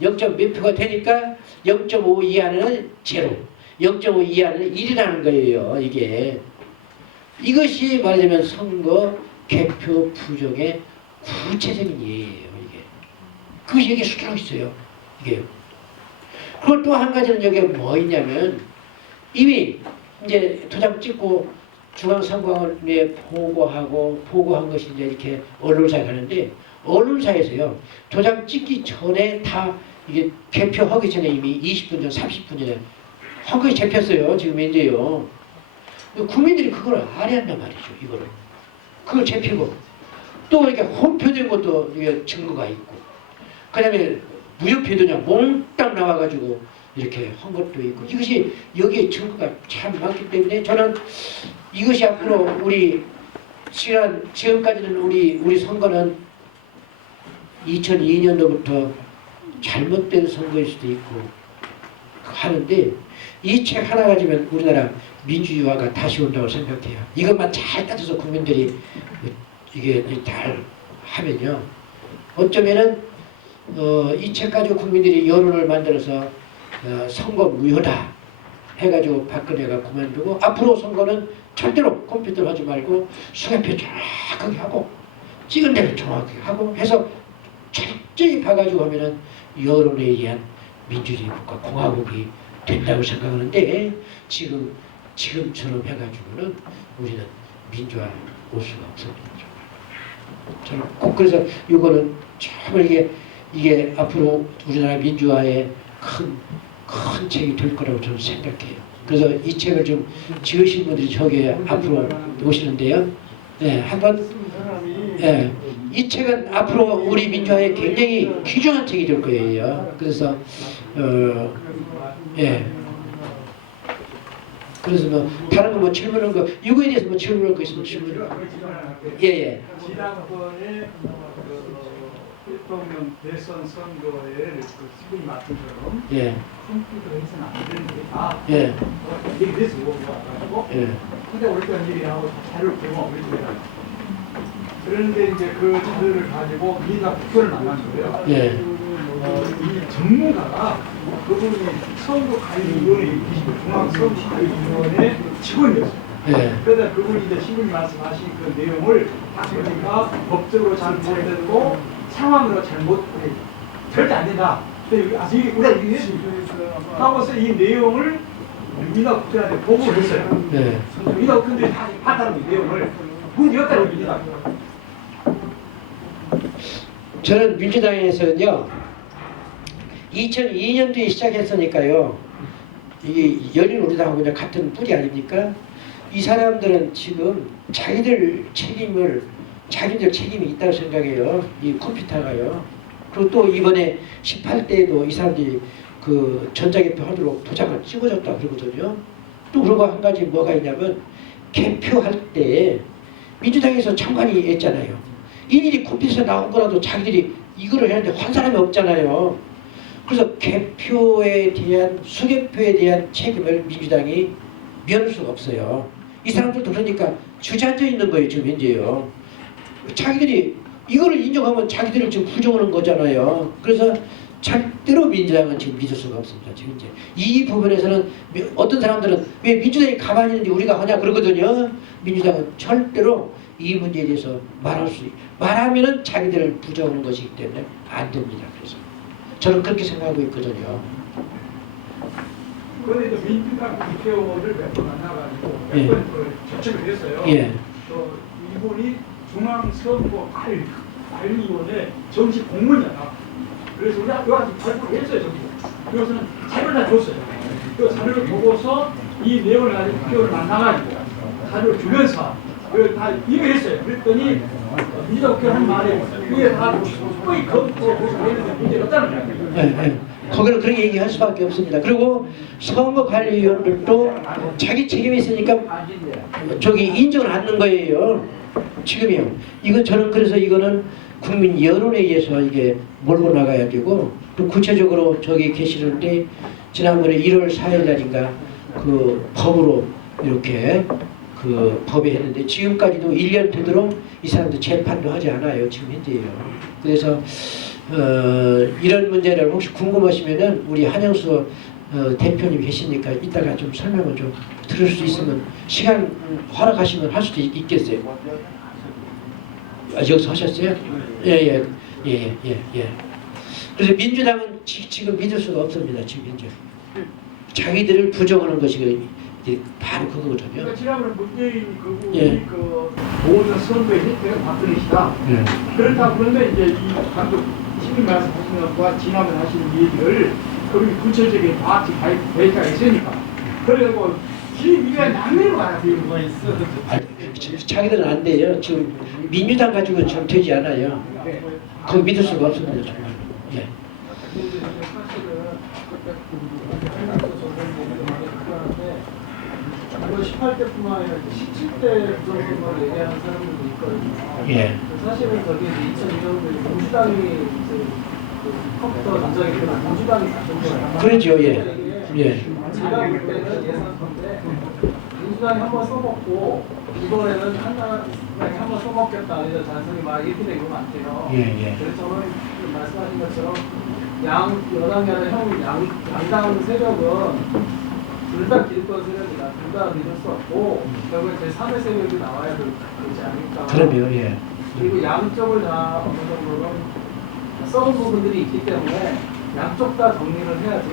몇 표가 되니까 0.5 이하는 제로, 0.5 이하는 1이라는 거예요. 이게 이것이 말하자면 선거 개표 부정의 구체적인 예예요. 이게 그것이 여기 수두룩 있어요. 이게 그리고 또 한 가지는 여기에 뭐 있냐면 이미 이제 도장 찍고 중앙선거원에 보고한 것이 이제 이렇게 언론사에 가는데 언론사에서요 도장 찍기 전에 다 이게 개표하기 전에 이미 20분 전 30분 전에 한 것이 잡혔어요. 지금 이제요. 국민들이 그걸 알아야 한단 말이죠. 이거를 그걸 잡히고 또 이렇게 홈표된 것도 이게 증거가 있고 그다음에 무효표도냐 몽땅 나와가지고 이렇게 한 것도 있고 이것이 여기에 증거가 참 많기 때문에 저는 이것이 앞으로 우리 지금까지는 우리 선거는 2002년도부터 잘못된 선거일 수도 있고 하는데 이 책 하나 가지면 우리나라 민주주의화가 다시 온다고 생각해요. 이것만 잘 따져서 국민들이 이게 잘 하면요 어쩌면은 이 책 가지고 국민들이 여론을 만들어서 선거 무효다 해가지고 박근혜가 그만두고 앞으로 선거는 절대로 컴퓨터로 하지 말고 수개표 정확하게 하고 찍은 대로 정확하게 하고 해서 철저히 봐가지고 하면은 여론에 의한 민주주의 국가 공화국이 된다고 생각하는데 지금처럼 해가지고는 우리는 민주화 올 수가 없습니다. 저는 꼭 그래서 이거는 정말 이게 앞으로 우리나라 민주화의 큰 책이 될 거라고 저는 생각해요. 그래서 이 책을 좀 지으신 분들이 저기에 앞으로 오시는데요. 네, 한번 네, 이 책은 앞으로 우리 민주화에 굉장히 귀중한 책이 될 거예요. 그래서 예. 그래서 뭐 다른 거 뭐 질문한 거 이거에 대해서 뭐 질문할 거 있으면 질문. 예예. 지난번에 대통령 대선 선거에 그 지금 맡은 것처럼 예. 컴퓨터 해서는 안 되는데 다 예. 얘기 돼서 와가지고 예. 근데 올던 일이 나오고 자료를 보면 올리더라고요. 그런데 이제 그 자료를 가지고 민주당 국회를 만난 거예요. 예. 이 전문가가 그분이 선거관리위원회 중앙선거관리위원회 직원이었어요. 예. 그러다 그분이 이제 신부님 말씀하신 그 내용을 딱 보니까 법적으로 잘못되고 상황으로 잘못 절대 안 된다. 근데 우리가 얘기했습니다. 하고서 이 내용을 민주당 국회한테 보고를 했어요. 예. 민주당 국회들이 다 봤다는 내용을 문제가 없다고 민주당. 저는 민주당에서는요 2002년도에 시작했으니까요 이게 열린우리당하고 그냥 같은 뿌리 아닙니까? 이 사람들은 지금 자기들 책임이 있다고 생각해요. 이 컴퓨터가요. 그리고 또 이번에 18대에도 이 사람들이 그 전자개표 하도록 도장을 찍어줬다 그러거든요. 또 그리고 한 가지 뭐가 있냐면 개표할 때 민주당에서 장관이 했잖아요. 일일이 컴퓨터에서 나온 거라도 자기들이 이거를 해야 되는데 한 사람이 없잖아요. 그래서 개표에 대한 수개표에 대한 책임을 민주당이 면할 수가 없어요. 이 사람들도 그러니까 주저앉아 있는 거예요. 지금 현재요. 자기들이 이거를 인정하면 자기들을 지금 부정하는 거잖아요. 그래서 절대로 민주당은 지금 믿을 수가 없습니다. 지금 이제 이 부분에서는 어떤 사람들은 왜 민주당이 가만히 있는데 우리가 하냐 그러거든요. 민주당은 절대로 이 문제에 대해서 말하면은 자기들을 부정하는 것이기 때문에 안 됩니다. 그래서 저는 그렇게 생각하고 있거든요. 그런데 또 민주당 국회의원을 몇 번 만나가지고 예. 몇 번 접촉을 했어요. 예. 또 이분이 중앙선거관리위원회 정식 공무원이야. 그래서 우리 학교가 발표를 했어요. 그래서는 자료를 다 줬어요. 그 자료를 보고서 이 내용을 가지고 국회의원을 만나가지고 자료를 주면서 그걸 다 이해했어요. 그랬더니 민주당 국회의원 한 말에 이게 다 거의 검토했는데 문제가 없다는 거예요. 네. 거기는 그렇게 얘기할 수밖에 없습니다. 그리고 선거관리위원들도 자기 책임이 있으니까 저기 인정을 않는 거예요. 지금이요. 저는 그래서 이거는 국민 여론에 의해서 이게 몰고 나가야 되고 또 구체적으로 저기 계시는데 지난번에 1월 4일 날인가 그 법으로 이렇게 그 법에 했는데 지금까지도 1년 되도록 이 사람들 재판도 하지 않아요. 지금 현재요. 그래서 이런 문제를 혹시 궁금하시면은 우리 한영수 대표님 계시니까 이따가 좀 설명을 좀 들을 수 있으면 시간 허락하시면 할 수도 있겠어요. 여기서 하셨어요? 예. 그래서 민주당은 지금 믿을 수가 없습니다. 지금 현재 자기들을 부정하는 것이 이제 바로 그거거든요. 그러니까 지난번에 문재인 그분이 예. 그 모든 선거의 혜택을 받으시다. 예. 그렇다고 그런데 이제 이 방금 시민 말씀하신 것과 지난번에 하시는 얘기를 거기 구체적인 과학적 데이터가 있으니까 그래서 이게 남미로 가야 되는 거가 있어. 자기들은 안 돼요. 지금 민주당 가지고 지금 되지 않아요. 그거 믿을 수가 없습니다. 정말. 예. 이거 18대뿐만 아니라 17대 부정선거를 얘기하는 사람들도 있거든요. 예. 사실은 저기 2002년도에 민주당이 이제 컴퓨터 전작이 되면 민주당이 가진 거예요. 그러죠. 예. 예. 제가 볼 때는 예상컨대 민주당이 한번 써먹고 이번에는 한나라당이 한번 써먹겠다. 그래서 잔소리 막 이렇게 되고 많대요. 예. 그래서 저는 말씀하신 것처럼 여당이 아니라 양당 세력은 둘 다 기득권 세력이다. 둘 다 믿을 수 없고 결국에 제3의 세력이 나와야 되지 않을까. 그러면 예. 그리고 양쪽을 다 어느 정도는 썩은 부분들이 있기 때문에 양쪽 다 정리를 해야지.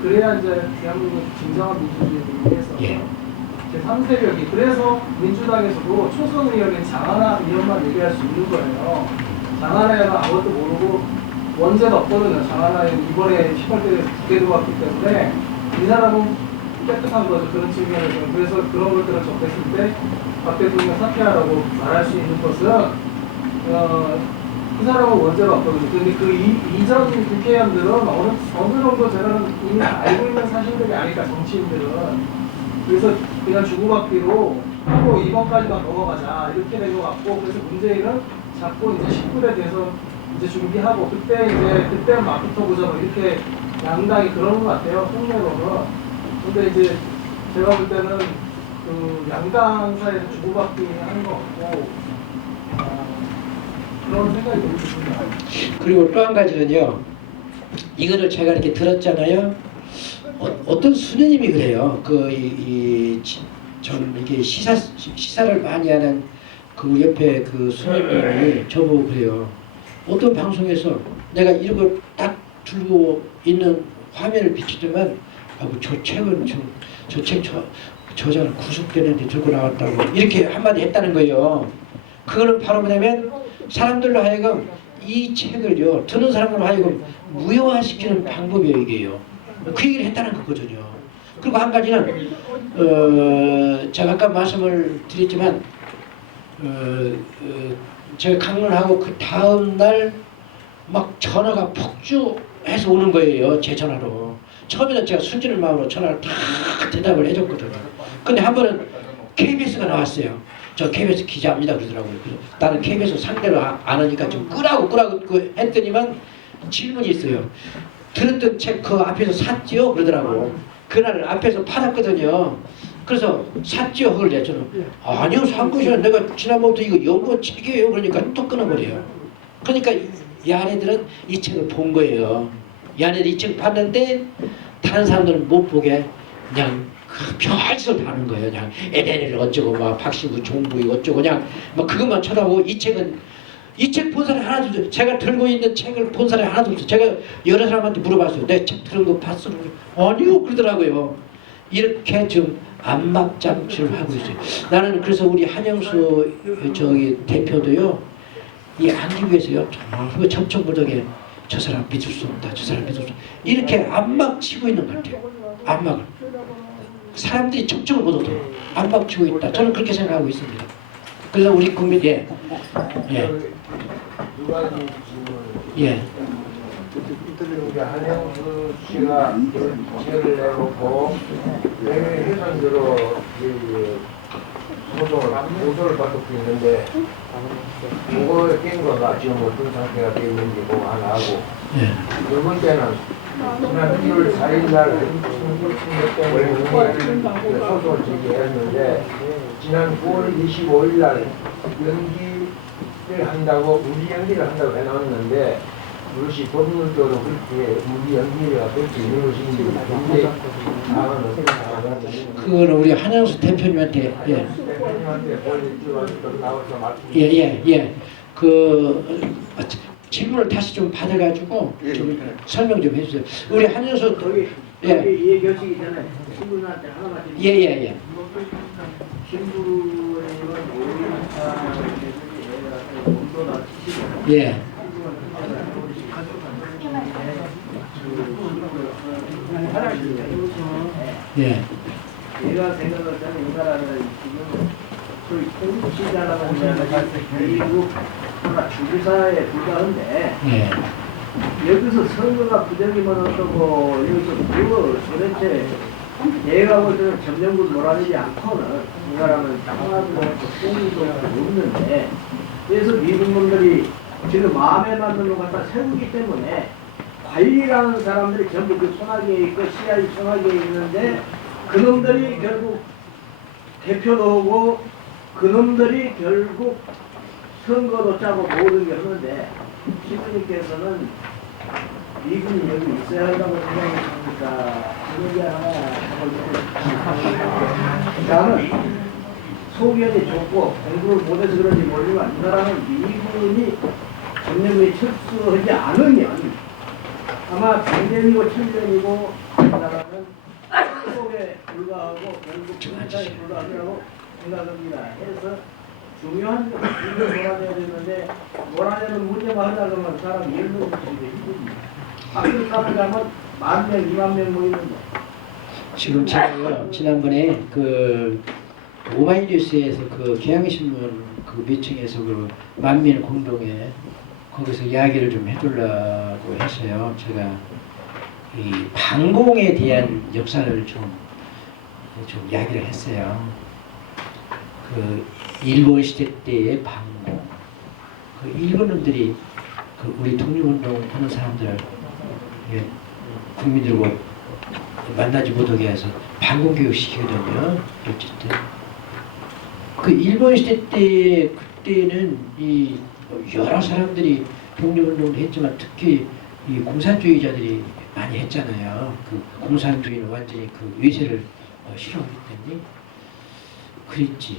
그래야 이제 대한민국 진정한 민주주의를 위해서 예. 제3세력이 그래서 민주당에서도 초선 의원인 장하나 의원만 얘기할 수 있는 거예요. 장하나 의원은 아무것도 모르고 원죄가 없거든요. 장하나 의원 이번에 18대에 2개 들어왔기 때문에 이 사람은 깨끗한 거죠. 그런 측면에서. 그래서 그런 것들을 접했을 때 박 대통령 사퇴하라고 말할 수 있는 것은 그 사람은 원죄가 없거든요. 근데 그 이전 국회의원들은 어느 정도 제가 이미 알고 있는 사실들이 아닐까, 정치인들은. 그래서 그냥 주고받기로 하고 이번까지만 넘어가자 이렇게 된 것 같고, 그래서 문재인은 자꾸 이제 19대 대선 이제 준비하고 그때 막 붙어보자 뭐 이렇게 양당이 그러는 것 같아요. 속내로는. 근데 이제 제가 볼 때는 그 양당 사이에서 주고받기 하는 것 같고 그런 생각이 너무 듭니다. 그리고 또 한 가지는요. 이거를 제가 이렇게 들었잖아요. 어떤 수녀님이 그래요. 전 이게 시사를 많이 하는 그 옆에 그 수녀님이 저보고 그래요. 어떤 방송에서 내가 이런 걸 딱 들고 있는 화면을 비추지만 저 책은 저 책 저자는 구속되는데 들고 나왔다고 이렇게 한마디 했다는 거예요. 그거는 바로 뭐냐면 사람들로 하여금 이 책을요 듣는 사람으로 하여금 무효화시키는 방법이에요. 이게요. 그 얘기를 했다는 거거든요. 그리고 한 가지는 제가 아까 말씀을 드렸지만 제가 강론하고 그 다음 날 막 전화가 폭주해서 오는 거예요. 제 전화로. 처음에는 제가 순진한 마음으로 전화를 다 대답을 해줬거든요. 근데 한 번은 KBS가 나왔어요. 저 KBS 기자입니다 그러더라고요. 나는 KBS 상대로 안 하니까 좀 끄라고 했더니만 질문이 있어요. 들었던 책 그 앞에서 샀지요? 그러더라고. 그날 앞에서 팔았거든요. 그래서 샀지요? 그걸 냈잖아. 아니요, 산 것이야. 내가 지난번부터 이거 연구원 책이에요. 그러니까 또 끊어버려요. 그러니까 이 아내들은 이 책을 본 거예요. 이 아내들이 이 책 봤는데 다른 사람들은 못 보게 그냥 별짓을 다 하는 거예요. 그냥 LNL 어쩌고 막 박시구 종부이 어쩌고 그냥 막 그것만 쳐다보고 이 책 본 사람 하나도 없어요. 제가 들고 있는 책을 본 사람이 하나도 없어요. 제가 여러 사람한테 물어봤어요. 내 책 들은 거 봤어? 아니요 그러더라고요. 이렇게 좀 안막장치를 하고 있어요. 나는 그래서 우리 한영수 대표도요. 이 안기 위해서요. 전부 점청무적에 저 사람 믿을 수 없다. 저 사람 믿을 수 없다. 이렇게 안막 치고 있는 것 같아요. 안막을. 사람들이 접촉을 못하도록 안막 치고 있다. 저는 그렇게 생각하고 있습니다. 그래서 우리 국민 예. 두 가지 질문을. 예. 우리 한영수 씨가 지혜를 내놓고 해외 회선으로 고소를 받고 있는데 그거에 낀 거가 지금 어떤 상태가 되어 있는지 그거 하나 하고 예. 두 번째는 지난 1월 4일 날 총력 때문에 소송을 제기했는데 지난 9월 25일 날 연기를 한다고 무리 연기를 한다고 해놨는데 그것이 법률적으로 그렇게 무리 연기가 될 수 있는 것인지 굉장히 그거는 우리 한영수 대표님한테 대표님한테 보여주고 나와서 말씀. 예. 그 질문을 다시 좀 받아가지고 좀 설명 좀 해주세요. 우리 한영수 이해 결정이 전에 신부님한테 하나만 드릴게요. 예. 신부님은 5일차 온도나 치시고 예. 예. 내가 생각할 때는 이 나라는 지금 소위 통치자라는 자는 미국 하나 주지사에 불과한데 예. 여기서 선거가 부정이면 어떠고 여기서 그 도대체 내가 볼 때는 점령군 몰아내지 않고는 이 나라는 하나도 공도 없는데 그래서 미국 놈들이 지금 마음에 맞는 것 갖다 세우기 때문에 관리라는 사람들이 전부 그 손아귀에 있고 CIA 손아귀에 있는데 그놈들이 결국 대표도 오고 그놈들이 결국 선거도 짜고 모든 게 하는데 시부님께서는 미군이 여기 있어야 한다고 생각했습니까? 그게 하나 나는 소비에트 좋고 공부를 못해서 그런지 모르지만 이 나라는 미군이 점령에 철수하지 않으면 아마 100년이고 1000년이고 이 나라는 속에 불과하고 결국 군사에 불과하라고 생각합니다. 해서 중요한 것을 몰아내야 되는데 몰아내는 문제만 하다 보면 사람이 열로 붙이기도 힘듭니다. 아프리카를 가면 10,000명, 20,000명 모이는데 지금 제가요 지난번에 그 오마이뉴스에서 그 경향신문 그 매청에서 그 만민 공동회 거기서 이야기를 좀 해주려고 했어요. 제가 이 반공에 대한 역사를 좀 이야기를 했어요. 그 일본 시대 때의 반공. 그 일본인들이 그 우리 독립운동 하는 사람들 국민들과 만나지 못하게 해서 반공 교육 시키거든요. 어쨌든 그 일본 시대 때 그때는 이 여러 사람들이 독립운동을 했지만 특히 이 공산주의자들이 많이 했잖아요. 그 공산주의는 완전히 그 외세를 싫어하기 때문에 그랬지.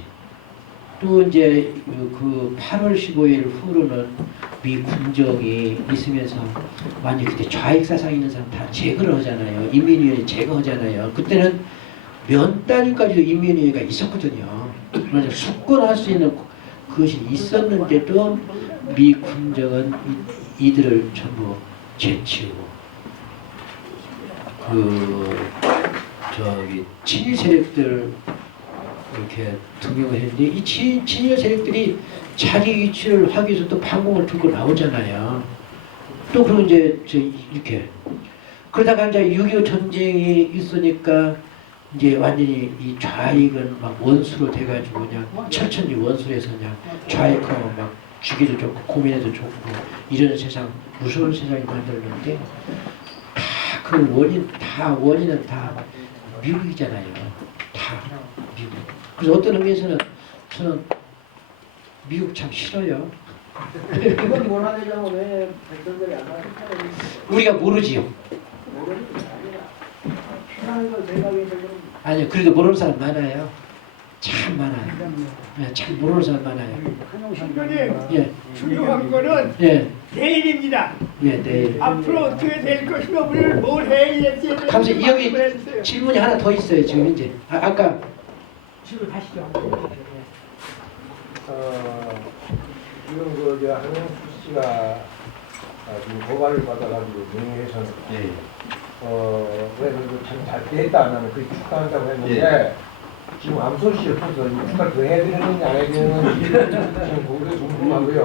또 이제 그 8월 15일 후로는 미 군정이 있으면서 완전히 그때 좌익 사상 있는 사람 다 제거를 하잖아요. 인민위원회 제거하잖아요. 그때는 몇 단위까지도 인민위원회가 있었거든요. 그래서 숙권할 수 있는 그것이 있었는데도 미 군정은 이들을 전부 제치우고 저기 친일 세력들 이렇게 등용을 했는데 이 친일 세력들이 자기 위치를 하기 위해서 또 반공을 들고 나오잖아요. 또 그리고 이제 이렇게 그러다가 이제 6.25 전쟁이 있으니까 이제 완전히 이 좌익은 막 원수로 돼가지고 그냥 철천지 원수에서 그냥 좌익하고 막 죽이도 좋고 고민해도 좋고 이런 세상 무서운 세상이 만들었는데 다 그 원인은 다 미국이잖아요. 다 미국. 그래서 어떤 의미에서는 저는 미국 참 싫어요. 이건 몰아내자고 왜 백성들이 안 하실까요? 우리가 모르지요. 모르는 게 아니라 필요한 걸 생각해 보면 아니요. 그래도 모르는 사람 많아요. 참 많아요. 네, 참 모르는 사람 많아요. 신부님 예, 중요한 거는 예, 내일입니다. 예, 네. 앞으로 어떻게 될 것인가 우리를 뭘 해야 될지 감사합니다. 여기 질문이 하나 더 있어요. 지금 이제 아까 질문하시죠. 지금 그 한영수 씨가 지금 고발을 받아가지고 명예훼손 그래서 참 잘 됐다 나는 그 축하한다고 했는데 지금 암소시 없어서 축하 더 해야 되는 건지 안 해야 되는 건지 지금 그게 궁금하고요.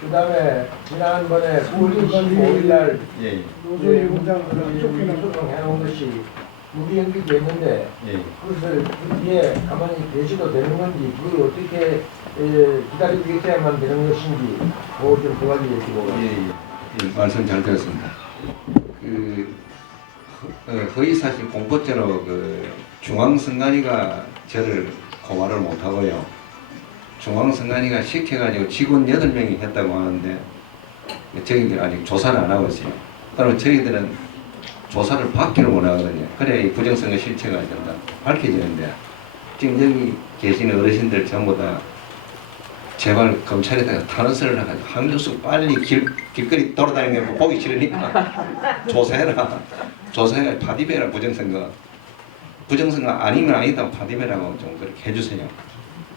그다음에 지난번에 9월 25일 날 소송해놓은 것이 무기 연기도 했는데 예. 그것을 그 뒤에 가만히 대시도 되는 건지 그걸 어떻게 기다리고 있어야만 되는 것인지 그거 좀 두 가지 여쭤보고. 예, 말씀 잘 들었습니다. 허위사실 공포죄로 중앙선관위가 저를 고발을 못하고요. 중앙선관위가 시켜가지고 직원 8명이 했다고 하는데 저희들 아직 조사를 안 하고 있어요. 그러면 저희들은 조사를 받기를 원하거든요. 그래야 이 부정선거 실체가 된다 밝혀지는데 지금 여기 계시는 어르신들 전부 다 제발 검찰에다가 탄원서를 해가지고 한교수 빨리 길거리 돌아다니는 거 보기 싫으니까 조사해라. 조사해라. 파디베라 부정선거. 부정선거 아니면 아니다 파디베라고 좀 그렇게 해주세요.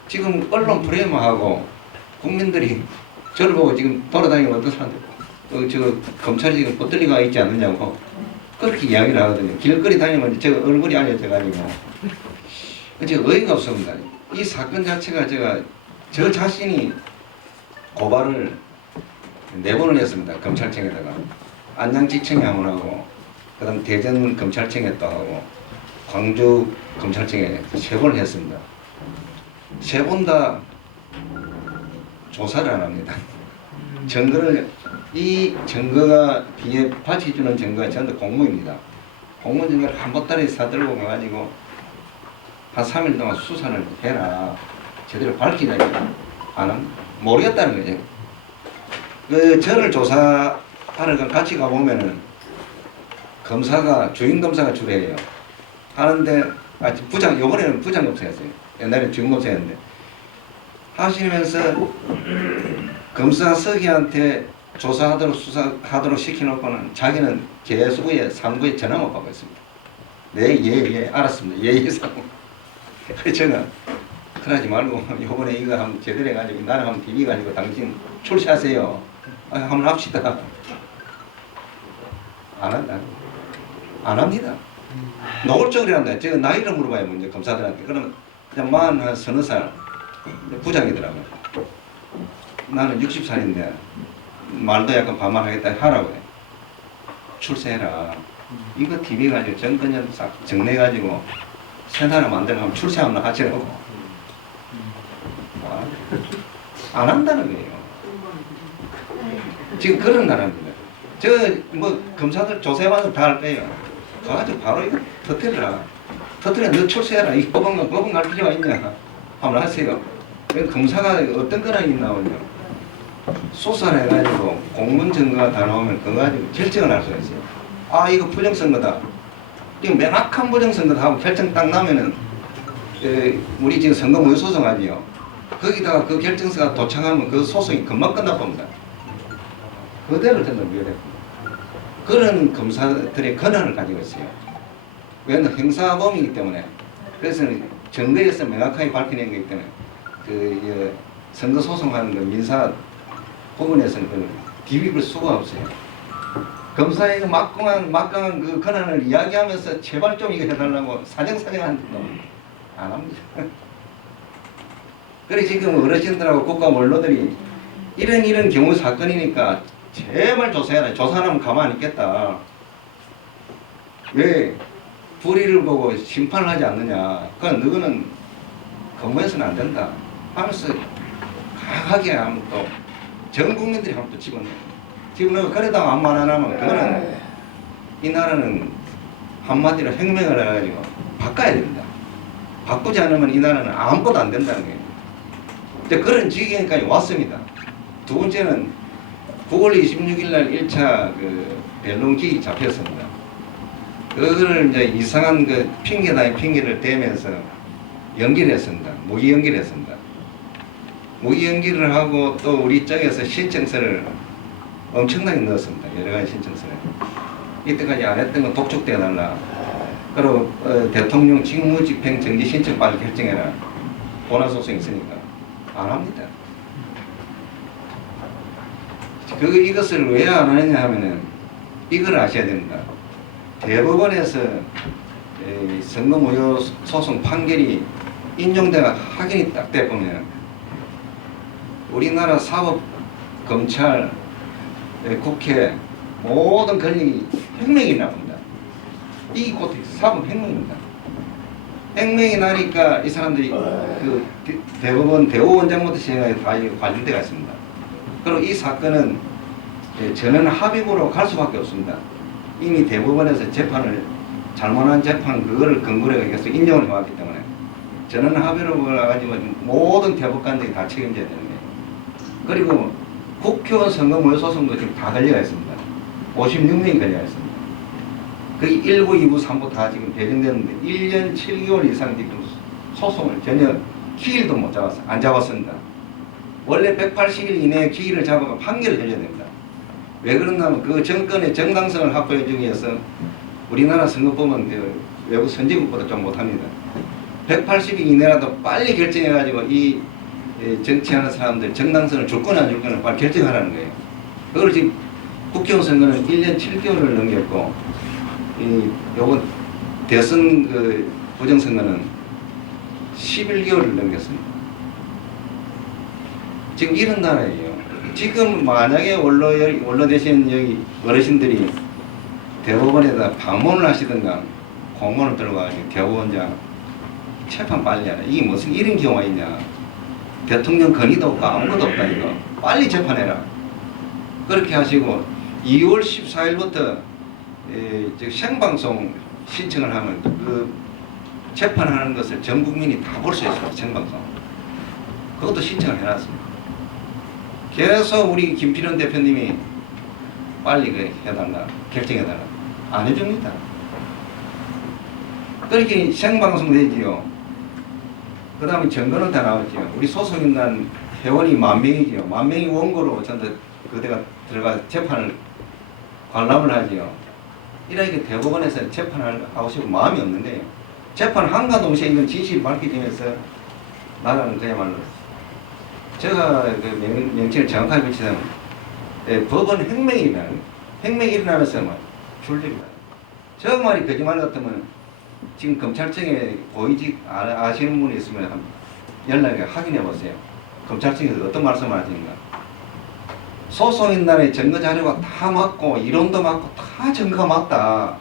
지금 언론 프레임하고 국민들이 저를 보고 지금 돌아다니는 어떤 사람들 저 검찰이 지금 뻗들리가 있지 않느냐고 그렇게 이야기를 하거든요. 길거리 다니면 제가 얼굴이 알려져가지고 제가 어이가 없습니다. 이 사건 자체가 저 자신이 고발을 4번을 했습니다. 검찰청에다가 안양지청에 한 번 하고 그 다음 대전 검찰청에 또 하고 광주 검찰청에 3번을 했습니다. 3번 다 조사를 안 합니다. 증거를 이 증거가 비에 받쳐주는 증거가 전부 공무입니다. 공무 증거를 한 보따리 사들고 가가지고 한 3일 동안 수사를 해라. 제대로 밝히자. 안 합니다. 모르겠다는 거죠. 저를 조사하러 같이 가보면은 검사가 주임 검사가 주례해요. 하는데 요번에는 부장검사였어요. 옛날에 주임 검사였는데 하시면서 검사 서기한테 조사하도록 수사하도록 시켜놓고는 자기는 계속에 상부에 전화만 받고 있습니다. 네, 예, 알았습니다. 예, 사고. 그래서 제가 그러지 말고 요번에 이거 한번 제대로 해가지고 나는 한번 비비가지고 당신 출시하세요. 한번 합시다. 안 한다. 안 합니다. 노골적으로 한다. 제가 나이를 물어봐야 문제 검사들한테. 그러면 그냥 한 서너 살 부장이더라고요. 나는 60살인데 말도 약간 반말하겠다 하라고 해. 출세해라. 이거 TV 가지고 정권년 싹 정리해가지고 새 나라 만들면 출세 한번 하시라고. 안 한다는 거예요. 지금 그런 나라입니다. 검사들 조사해봐서 다 할 거예요. 가가지고 바로 이거 터뜨려라. 너 출세해라. 이 법원 갈 필요가 있냐. 한번 하세요. 검사가 어떤 거나 나오냐. 수사를 해가지고 공문 증거가 다 나오면 그거 가지고 결정을 할 수가 있어요. 이거 부정선거다. 이거 명확한 부정선거다 하고 결정 딱 나면은 우리 지금 선거 무효 소송하지요. 거기다가 그 결정서가 도착하면 그 소송이 금방 끝나봅니다. 그대로 저는 위협했습니다. 그런 검사들의 권한을 가지고 있어요. 왜냐하면 형사범이기 때문에. 그래서 증거에서 명확하게 밝혀낸 거기 때문에 선거 소송하는 거 민사 부분에서는 비비볼 수가 없어요. 검사의 막강한 그 권한을 이야기하면서 제발 좀 이거 해달라고 사정하는데 안 합니다. 그래 지금 어르신들하고 국가 원로들이 이런 경우 사건이니까 제발 조사해라. 조사 안 하면 가만히 있겠다. 왜 불의를 보고 심판을 하지 않느냐. 그러니까 너는 근무해서는 안 된다 하면서 강하게 하면 또 전 국민들이 하면 또 집어넣어요. 지금 너가 그러다가 아무 말 안 하면 그거는 이 나라는 한마디로 혁명을 해가지고 바꿔야 됩니다. 바꾸지 않으면 이 나라는 아무것도 안 된다는 거예요. 근데 그런 지경까지 왔습니다. 두 번째는 9월 26일 날 1차 변론기획이 잡혔습니다. 그거를 이제 이상한 핑계를 대면서 연기를 했습니다. 무기 연기를 했습니다. 무기 연기를 하고 또 우리 쪽에서 신청서를 엄청나게 넣었습니다. 여러 가지 신청서를. 이때까지 안 했던 건 독촉되어 달라. 그리고 대통령 직무집행 정지 신청 빨리 결정해라. 본안소송이 있으니까. 안 합니다. 이것을 왜 안 하느냐 하면은 이걸 아셔야 됩니다. 대법원에서 선거무효 소송 판결이 인용돼가 확인이 딱 돼 보면 우리나라 사법, 검찰, 국회 모든 권력이 혁명이 나옵니다. 이 곧 사법 혁명입니다. 혁명이 나니까 이 사람들이 그 대법원 대법원장부터 시작해 다 관련돼가 있습니다. 그리고 이 사건은 전원 합의고로 갈 수밖에 없습니다. 이미 대법원에서 재판을 잘못한 재판 그거를 근거로 해서 인정을 해왔기 때문에 전원 합의로 가가지고 모든 대법관들이 다 책임져야 되는 거예요. 그리고 국회의원 선거 모의 소송도 지금 다 걸려가 있습니다. 56명이 걸려가 있습니다. 그 1부, 2부, 3부 다 지금 배정됐는데 1년 7개월 이상 지금 소송을 전혀 기일도 못 잡았어요. 안 잡았습니다. 원래 180일 이내에 기일을 잡아가 판결을 해줘야 됩니다. 왜 그러냐면 그 정권의 정당성을 확보해 주기 위해서 우리나라 선거법은 외국 선진국보다 좀 못합니다. 180일 이내라도 빨리 결정해가지고 이 정치하는 사람들 정당성을 줄 거나 안 줄 거나 빨리 결정하라는 거예요. 그걸 지금 국회의원 선거는 1년 7개월을 넘겼고 요번 대선 그 부정선거는 11개월을 넘겼습니다. 지금 이런 나라예요. 지금 만약에 원로 되신 여기 어르신들이 대법원에다 방문을 하시든가 공문을 들고 가지고 대법원장 재판 빨리 하라. 이게 무슨 이런 경우가 있냐. 대통령 건의도 없고 아무것도 없다 이거. 빨리 재판해라. 그렇게 하시고 2월 14일부터 생방송 신청을 하면 그 재판하는 것을 전 국민이 다 볼 수 있어요. 생방송. 그것도 신청을 해놨습니다. 계속 우리 김필원 대표님이 빨리 해달라, 결정해달라. 안 해줍니다. 그렇게 생방송 되지요. 그 다음에 증거는 다 나왔죠. 우리 소송인단 회원이 10,000명이지요. 10,000명이 원고로 전부 그대가 들어가 재판을 관람을 하지요. 이렇게 대법원에서 재판을 하고 싶고 마음이 없는 거예요. 재판한가 동시에 이건 진실이 밝혀지면서 나라는 그야말로 제가 그 명칭을 정확하게 붙이자면 법원 혁명이 일어나면서 막 줄립니다. 저 말이 거짓말 같으면 지금 검찰청에 고위직 아시는 분이 있으면 한번 연락을 확인해 보세요. 검찰청에서 어떤 말씀을 하시는가. 소송인단의 증거 자료가 다 맞고 이론도 맞고 다 증거가 맞다.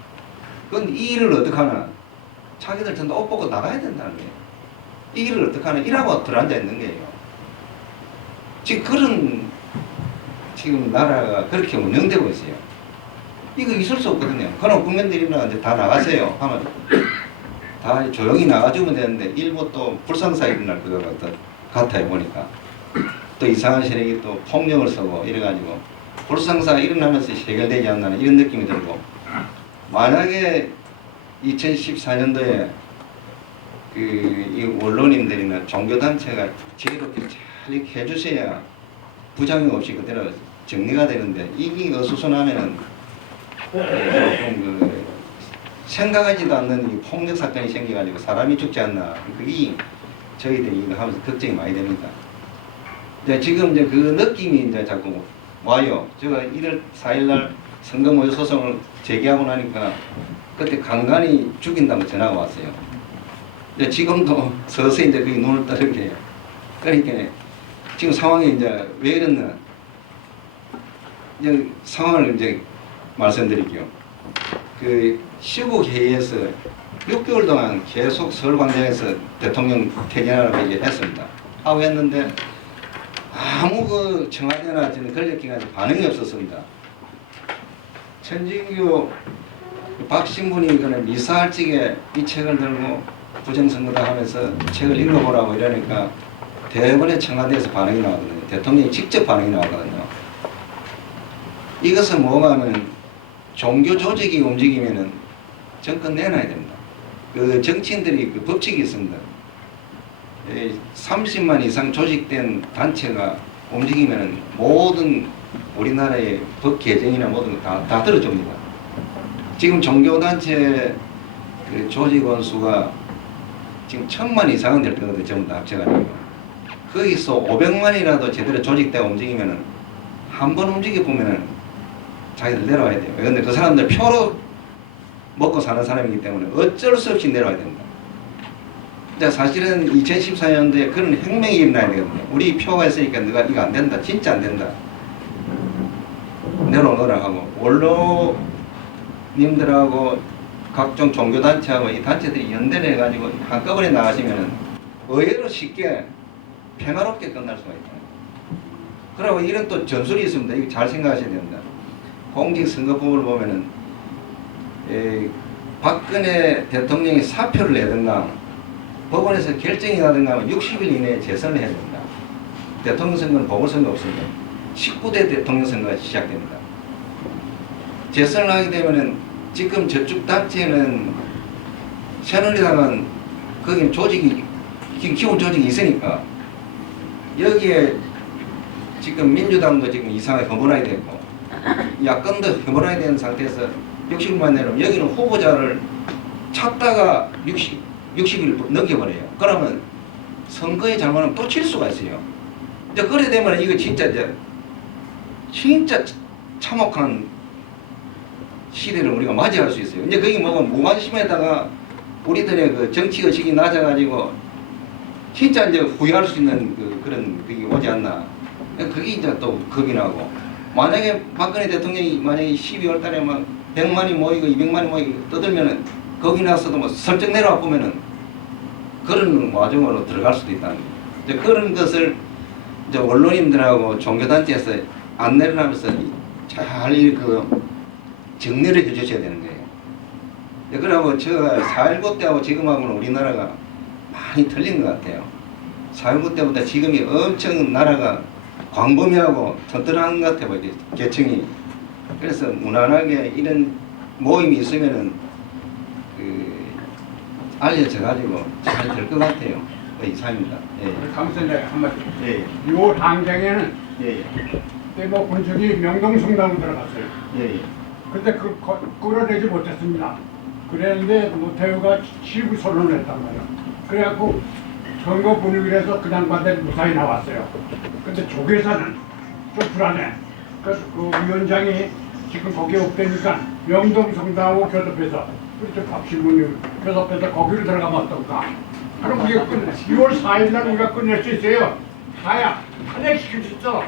그런데 이 일을 어떻게 하나. 자기들 전부 옷 벗고 나가야 된다는 거예요. 이 일을 어떻게 하나. 이라고 들어앉아 있는 거예요. 지금 그런 지금 나라가 그렇게 운영되고 있어요. 이거 있을 수 없거든요. 그럼 국민들이나 이제 다 나가세요 하면 다 조용히 나가주면 되는데 일부 또 불상사 일어날 것 같아요 보니까. 또 이상한 세력이 또 폭력을 쓰고 이래가지고 불상사 일어나면서 해결되지 않는 이런 느낌이 들고, 만약에 2014년도에 이 언론인들이나 종교단체가 지혜롭게 잘 이렇게 해주셔야 부작용 없이 그대로 정리가 되는데, 이게 어수선하면은 좀 생각하지도 않는 이 폭력 사건이 생겨가지고 사람이 죽지 않나, 그게 저희들이 이거 하면서 걱정이 많이 됩니다. 지금 이제 그 느낌이 이제 자꾸 와요. 제가 1월 4일날 선거 모의 소송을 제기하고 나니까 그때 간간히 죽인다고 전화가 왔어요. 지금도 서서히 이제 그게 눈을 떠르게 해요. 그러니까 지금 상황이 이제 왜 이랬나, 이제 상황을 이제 말씀드릴게요. 그 시국회의에서 6개월 동안 계속 서울광장에서 대통령 퇴진하라고 얘기했습니다. 하고 했는데 아무 그 청와대나 권력기관에 반응이 없었습니다. 천진규 박신분이 그는 미사할 적에 이 책을 들고 부정선거다 하면서 책을 읽어보라고 이러니까 대부분의 청와대에서 반응이 나오거든요. 대통령이 직접 반응이 나오거든요. 이것은 뭐가 하면 종교 조직이 움직이면은 정권 내놔야 됩니다. 그 정치인들이 그 법칙이 있습니다. 30만 이상 조직된 단체가 움직이면은 모든 우리나라의 법 개정이나 모든 거 다 들어줍니다. 지금 종교단체 그 조직원 수가 지금 1,000만 이상은 될 거거든요. 전부 다 합쳐가지고. 거기서 500만이라도 제대로 조직되어 움직이면은 한 번 움직여 보면은 자기들 내려와야 돼요. 그런데 그 사람들 표로 먹고 사는 사람이기 때문에 어쩔 수 없이 내려와야 됩니다. 근데 사실은 2014년도에 그런 혁명이 일어나야 되거든요. 우리 표가 있으니까 너가 이거 안 된다. 진짜 안 된다. 내려오너라 하고, 원로님들하고 각종 종교단체하고 이 단체들이 연대를 해가지고 한꺼번에 나가시면은 의외로 쉽게 평화롭게 끝날 수가 있다. 그리고 이런 또 전술이 있습니다. 이거 잘 생각하셔야 됩니다. 공직선거법을 보면은 박근혜 대통령이 사표를 내든가 법원에서 결정이 나든가 하면 60일 이내에 재선을 해야 됩니다. 대통령 선거는 보궐선거 없습니다. 19대 대통령 선거가 시작됩니다. 재선을 하게 되면은 지금 저쪽 단체는 새누리당은 거기 조직이 기본 조직이 있으니까 여기에 지금 민주당도 지금 이상하게 허물어야 되고 야권도 허물어야 되는 상태에서 60일만 내려면 여기는 후보자를 찾다가 60일 넘겨버려요. 그러면 선거에 잘못하면 또 칠 수가 있어요. 이제 그래 되면 이거 진짜 참혹한 시대를 우리가 맞이할 수 있어요. 이제 거기 뭐가 무관심에다가 우리들의 그 정치 의식이 낮아가지고 진짜 이제 후회할 수 있는 그런 그게 오지 않나. 그게 이제 또 겁이 나고. 만약에 박근혜 대통령이 만약에 12월 달에 막 100만이 모이고 200만이 모이고 떠들면은 거기 나서도 뭐 설정 내려와 보면은 그런 과정으로 들어갈 수도 있다는 거예요. 이제 그런 것을 이제 언론인들하고 종교단체에서 안내를 하면서 잘 정리를 해주셔야 되는 거예요. 그러고 제가 4.19 때하고 지금하고는 우리나라가 많이 틀린 것 같아요. 4.19 때보다 지금이 엄청 나라가 광범위하고 튼튼한 것 같아요. 계층이. 그래서 무난하게 이런 모임이 있으면은 알려져가지고 잘 될 것 같아요. 그 이상입니다. 예. 감사합니다. 한마디. 예. 요 당장에는 예. 그때 뭐 군중이 명동성당으로 들어갔어요. 예. 근데 끌어내지 못했습니다. 그랬는데 노태우가 시구 선언을 했단 말이에요. 그래갖고 선거 분위기를 해서 그냥 반대 무사히 나왔어요. 근데 조계사는 좀 불안해. 그래서 그 위원장이 지금 거기에 없다니까 명동성당하고 교섭해서 우리 박신부님 교섭해서 거기로 들어가면 어떨까? 그럼 우리가 6월 4일날 우리가 끝낼 수 있어요. 다야 탄핵시킬 수 있어.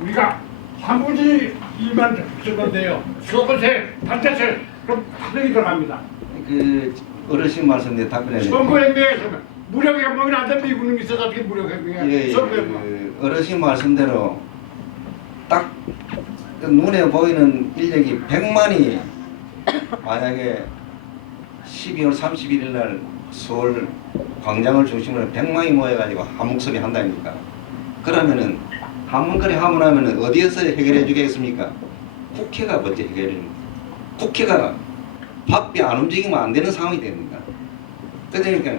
우리가 3분의 2만 쓰는데요. 수업은세, 단체세, 그럼 탄핵이 들어갑니다. 그 어르신 말씀에 답변해. 선거행동에서 무력행동이 안 되면 미국은 있어서 어떻게 무력행동이야? 예, 그 어르신 말씀대로 딱 눈에 보이는 인력이 100만이 만약에 12월 31일 날 서울 광장을 중심으로 100만이 모여가지고 한 목소리 한다니까. 그러면은 한 목소리 하면은 어디에서 해결해 주겠습니까? 국회가 먼저 해결합니다. 국회가 밖에 안 움직이면 안 되는 상황이 됩니다. 그러니까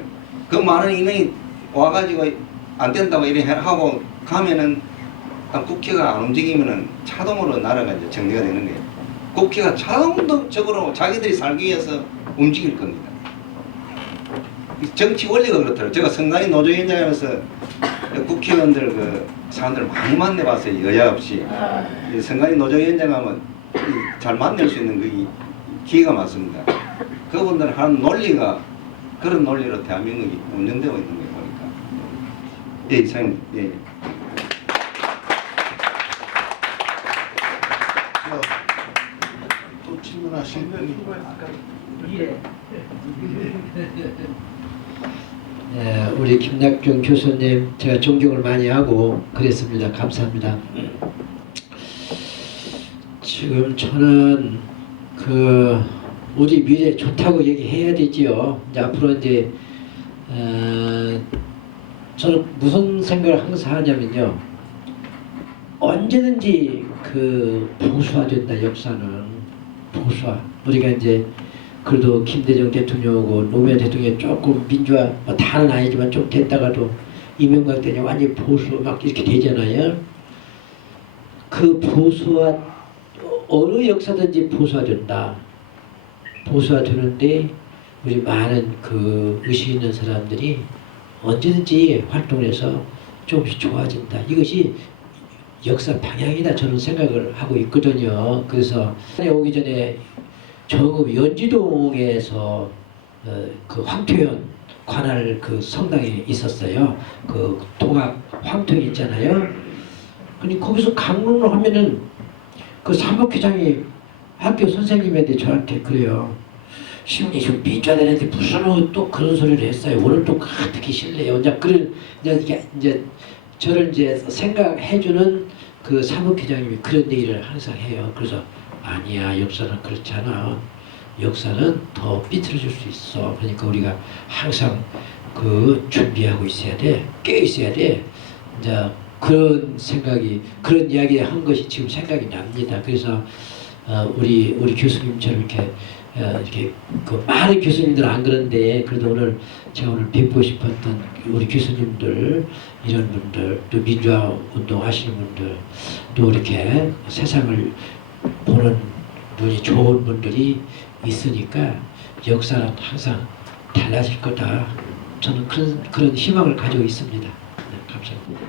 그 많은 인원이 와가지고 안 된다고 이래 하고 가면은 국회가 안 움직이면은 자동으로 나라가 이제 정리가 되는 거예요. 국회가 자동적으로 자기들이 살기 위해서 움직일 겁니다. 정치 원리가 그렇더라고요. 제가 선관위 노조위원장 하면서 국회의원들 그 사람들 많이 만나봤어요. 여야 없이. 선관위 노조위원장 하면 잘 만날 수 있는 그 기회가 많습니다. 그분들 하는 논리가 그런 논리로 대한민국이 운영되고 있는 거 보니까. 예, 이사님. 예. 또 질문하실 분이 네, 우리 김낙경 교수님 제가 존경을 많이 하고 그랬습니다. 감사합니다. 지금 저는 우리 미래 좋다고 얘기해야 되지요. 이제 앞으로 이제 저는 무슨 생각을 항상 하냐면요. 언제든지 보수화된다. 역사는 보수화. 우리가 이제 그래도 김대중 대통령하고 노무현 대통령이 조금 민주화 다는 아니지만 좀 됐다가도 이명박 대통령이 완전히 보수 막 이렇게 되잖아요. 그 보수화 어느 역사든지 보수화된다. 보수화되는데 우리 많은 의식 있는 사람들이 언제든지 활동해서 조금씩 좋아진다. 이것이 역사 방향이다 저는 생각을 하고 있거든요. 그래서 오기 전에 정읍 연지동에서 황토현 관할 성당에 있었어요. 동학 황토현 있잖아요. 근데 거기서 강론을 하면은 사목회장이 학교 선생님한테 저한테 그래요. 시민이 좀 민주화되는데 무슨 또 그런 소리를 했어요. 오늘 또 특히 실례요. 이제 그런 이제 저를 이제 생각해주는 그 사무회장님이 그런 얘기를 항상 해요. 그래서 아니야, 역사는 그렇지 않아. 역사는 더 삐뚤어질 수 있어. 그러니까 우리가 항상 그 준비하고 있어야 돼. 깨 있어야 돼. 이제 그런 생각이, 그런 이야기 한 것이 지금 생각이 납니다. 그래서 우리 교수님처럼 이렇게 그 많은 교수님들 안 그런데 그래도 오늘 제가 오늘 뵙고 싶었던 우리 교수님들, 이런 분들, 또 민주화 운동 하시는 분들, 또 이렇게 세상을 보는 눈이 좋은 분들이 있으니까 역사는 항상 달라질 거다. 저는 그런 희망을 가지고 있습니다. 네, 감사합니다.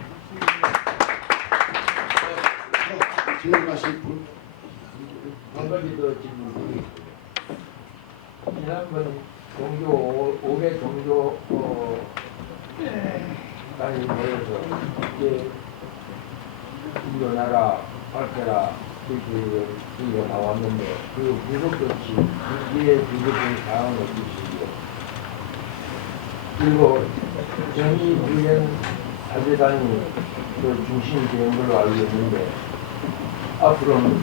질문하실 분? 한 가지 더 질문이 지난번 종교 5개 종교 단위 모여서 이제 일어나라 밝혀라 그게 다 왔는데 그 부족조치 이게 비교적인 사항은 어떠시고 그리고 정의구현 사제단이 그 중심이 되는 걸로 알고 있는데 앞으로는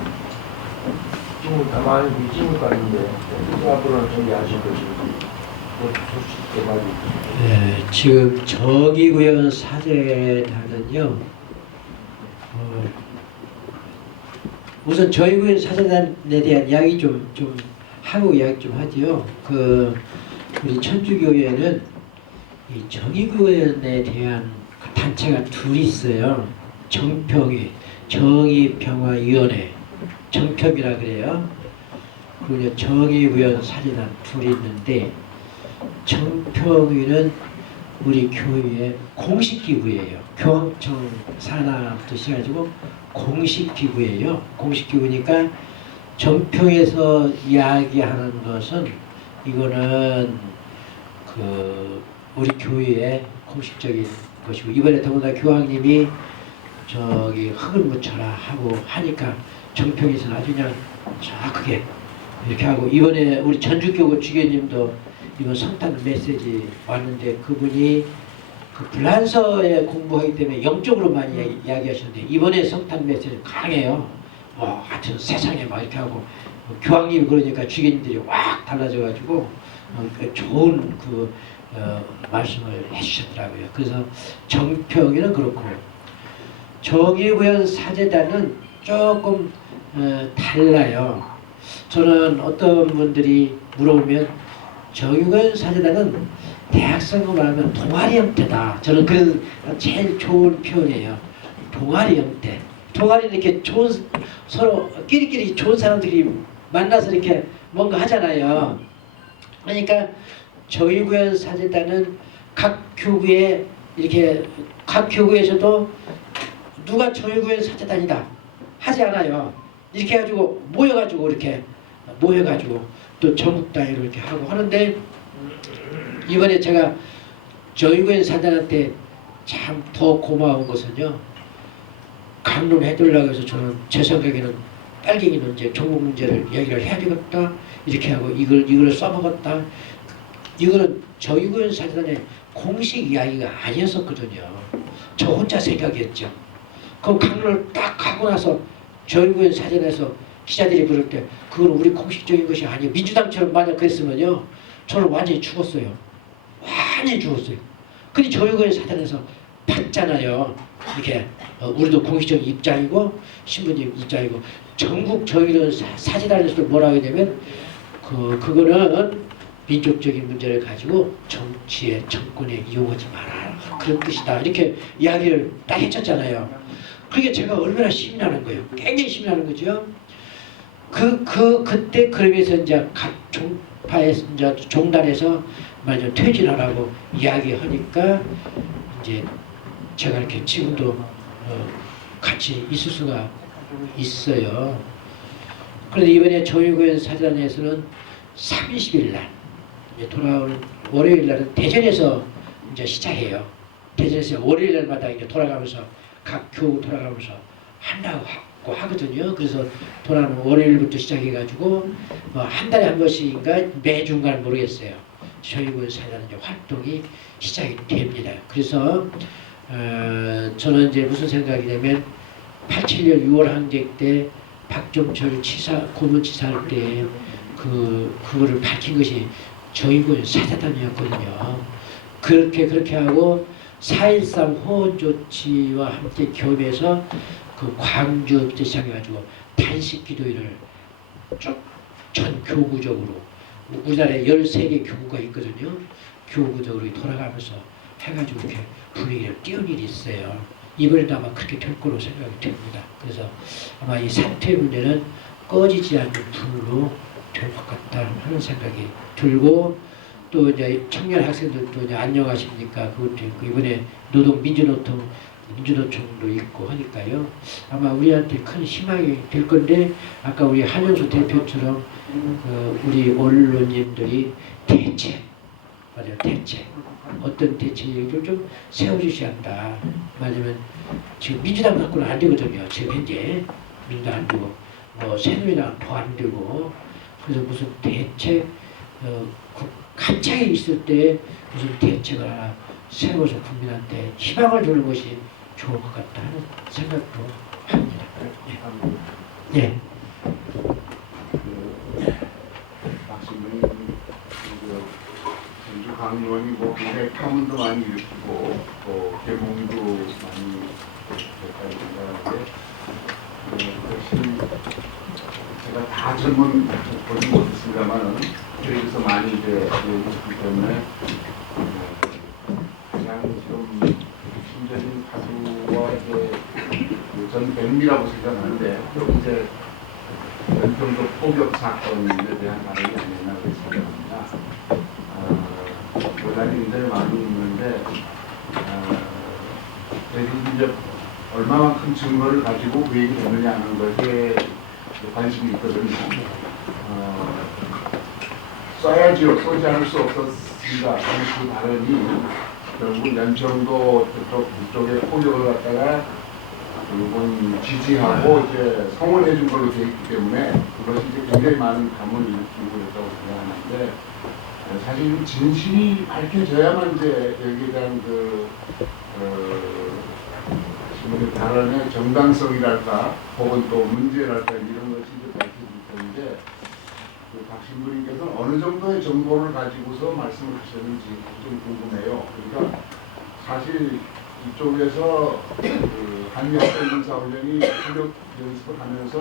지금 가만히 계시는 거 아닌데 앞으로는 정리하실 것인지 그 소식 개발이 네, 지금 정의구현 사제단은요. 우선 정의구현 사제단에 대한 이야기 좀 하고 이야기 좀 하지요. 우리 천주교회는 이 정의구현에 대한 단체가 둘이 있어요. 정평위, 정의평화위원회, 정평이라 그래요. 그리고 정의구현 사제단 둘이 있는데 정평위는 우리 교회의 공식 기구예요. 교황청 산하부터 시작해가지고 공식 기구예요. 공식 기구니까 정평에서 이야기하는 것은 이거는 우리 교회의 공식적인 것이고 이번에 더구나 교황님이 저기 흙을 묻혀라 하고 하니까 정평에서는 아주 그냥 정확하게 이렇게 하고 이번에 우리 전주교구 주교님도 이번 성탄 메시지 왔는데 그분이 그 불란서에 공부하기 때문에 영적으로 많이 이야기하셨는데 이번에 성탄 메시지 강해요. 하여튼 세상에 막 이렇게 하고 교황님이 그러니까 주교님들이 확 달라져가지고 좋은 말씀을 해주셨더라고요. 그래서 정평이는 그렇고 정의구현 사제단은 조금 달라요. 저는 어떤 분들이 물어보면 정의구현 사제단은 대학생으로 말하면 동아리 형태다. 저는 그런 제일 좋은 표현이에요. 동아리 형태. 동아리는 이렇게 서로 끼리끼리 좋은 사람들이 만나서 이렇게 뭔가 하잖아요. 그러니까 정의구현 사제단은 각 교구에 이렇게 각 교구에서도 누가 정의구현 사제단이다 하지 않아요. 이렇게 해가지고 모여가지고 또 전국 단위로 이렇게 하고 하는데 이번에 제가 정의구현 사제단한테 참 더 고마운 것은요. 강론해두려고 해서 저는 제 생각에는 빨갱이 문제, 종북 문제를 얘기를 해야 되겠다. 이렇게 하고 이걸 써먹었다. 이거는 정의구현 사제단의 공식 이야기가 아니었었거든요. 저 혼자 생각했죠. 그럼 강론을 딱 하고 나서 정의구현 사제단에서 기자들이 그럴 때 그건 우리 공식적인 것이 아니에요. 민주당처럼 만약 그랬으면요. 저는 완전히 죽었어요. 완전히 죽었어요. 근데 정의구현 사제단에서 봤잖아요. 이렇게 우리도 공식적인 입장이고 신부님 입장이고 전국 정의구현 사제단에서도 뭐라고 했냐면 그거는 민족적인 문제를 가지고 정치에 정권에 이용하지 마라 그런 뜻이다 이렇게 이야기를 딱 해줬잖아요. 그게 제가 얼마나 힘이 나는 거예요. 굉장히 힘이 나는 거죠. 그때 그러면서 이제 각 종파에서 이제 종단에서 말좀 퇴진하라고 이야기하니까 이제 제가 이렇게 지금도 같이 있을 수가 있어요. 그런데 이번에 정의구현 사제단에서는 30일 날 돌아오는 월요일 날은 대전에서 이제 시작해요. 대전에서 월요일 날마다 이제 돌아가면서 각 교구 돌아가면서 한다고 받고 하거든요. 그래서 도라는 월요일부터 시작해가지고 한 달에 한 번씩인가 매주인가는 모르겠어요. 저희군 사회라는 활동이 시작이 됩니다. 그래서 저는 이제 무슨 생각이냐면 87년 6월 항쟁 때 박종철 고문치사 할 때 그거를 밝힌 것이 저희군 사사단이었거든요. 그렇게 하고 4.13 호원 조치와 함께 겸해서 그 광주부터 시작해가지고 단식 기도회를 쭉 전 교구적으로 우리나라에 13개 교구가 있거든요. 교구적으로 돌아가면서 해가지고 이렇게 분위기를 띄운 일이 있어요. 이번에도 아마 그렇게 될 거로 생각이 됩니다. 그래서 아마 이 사퇴 문제는 꺼지지 않는 불로 될 것 같다 하는 생각이 들고, 또 이제 청년 학생들도 이제 안녕하십니까 그것도 있고 이번에 민주노총도 있고 하니까요. 아마 우리한테 큰 희망이 될 건데, 아까 우리 한영수 대표처럼 우리 언론인들이 대책, 맞아요, 대책, 어떤 대책을 좀 세워주셔야 한다. 말하자면 지금 민주당 갖고는 안 되거든요. 지금 현재 민주당 안 되고 새누리당 더 안 되고, 그래서 무슨 대책 갑자기 있을 때 무슨 대책을 하나 세워서 국민한테 희망을 주는 것이 좋을 것 같다 하는 생각도 합니다. 예. 박신문이 전주 강의원이 굉장히 파문도 많이 일으키고 또 개몽도 많이 됐다고 생각하는데, 역시 제가 다 전문 보지 못했습니다만은 저희에서 많이 이제 배우기 때문에 가장 좀 심적인 가수와 이제 전 백미라고 생각하는데, 또 이제 연평도 포격 사건에 대한 발언이 아니었나 그렇게 생각합니다. 논란이 굉장히 많이 있는데, 저희들이 이제 얼마만큼 증거를 가지고 그 얘기 되느냐 하는 것에 관심이 있거든요. 써야지요. 쏘지 않을 수 없었습니다. 그 발언이 결국 연평도 북쪽에 포격을 갖다가 결국은 지지하고 이제 성원해 준 걸로 되어 있기 때문에 그것이 이제 굉장히 많은 감을 일으키고 있다고 생각하는데, 사실 진실이 밝혀져야만 이제 여기에 대한 발언의 정당성이랄까 혹은 또 문제랄까 이런 것이 이제 밝혀질 텐데, 박신부님께서는 어느 정도의 정보를 가지고서 말씀을 하셨는지 좀 궁금해요. 그러니까 사실 이쪽에서 한미학생군사훈련이 포격 연습을 하면서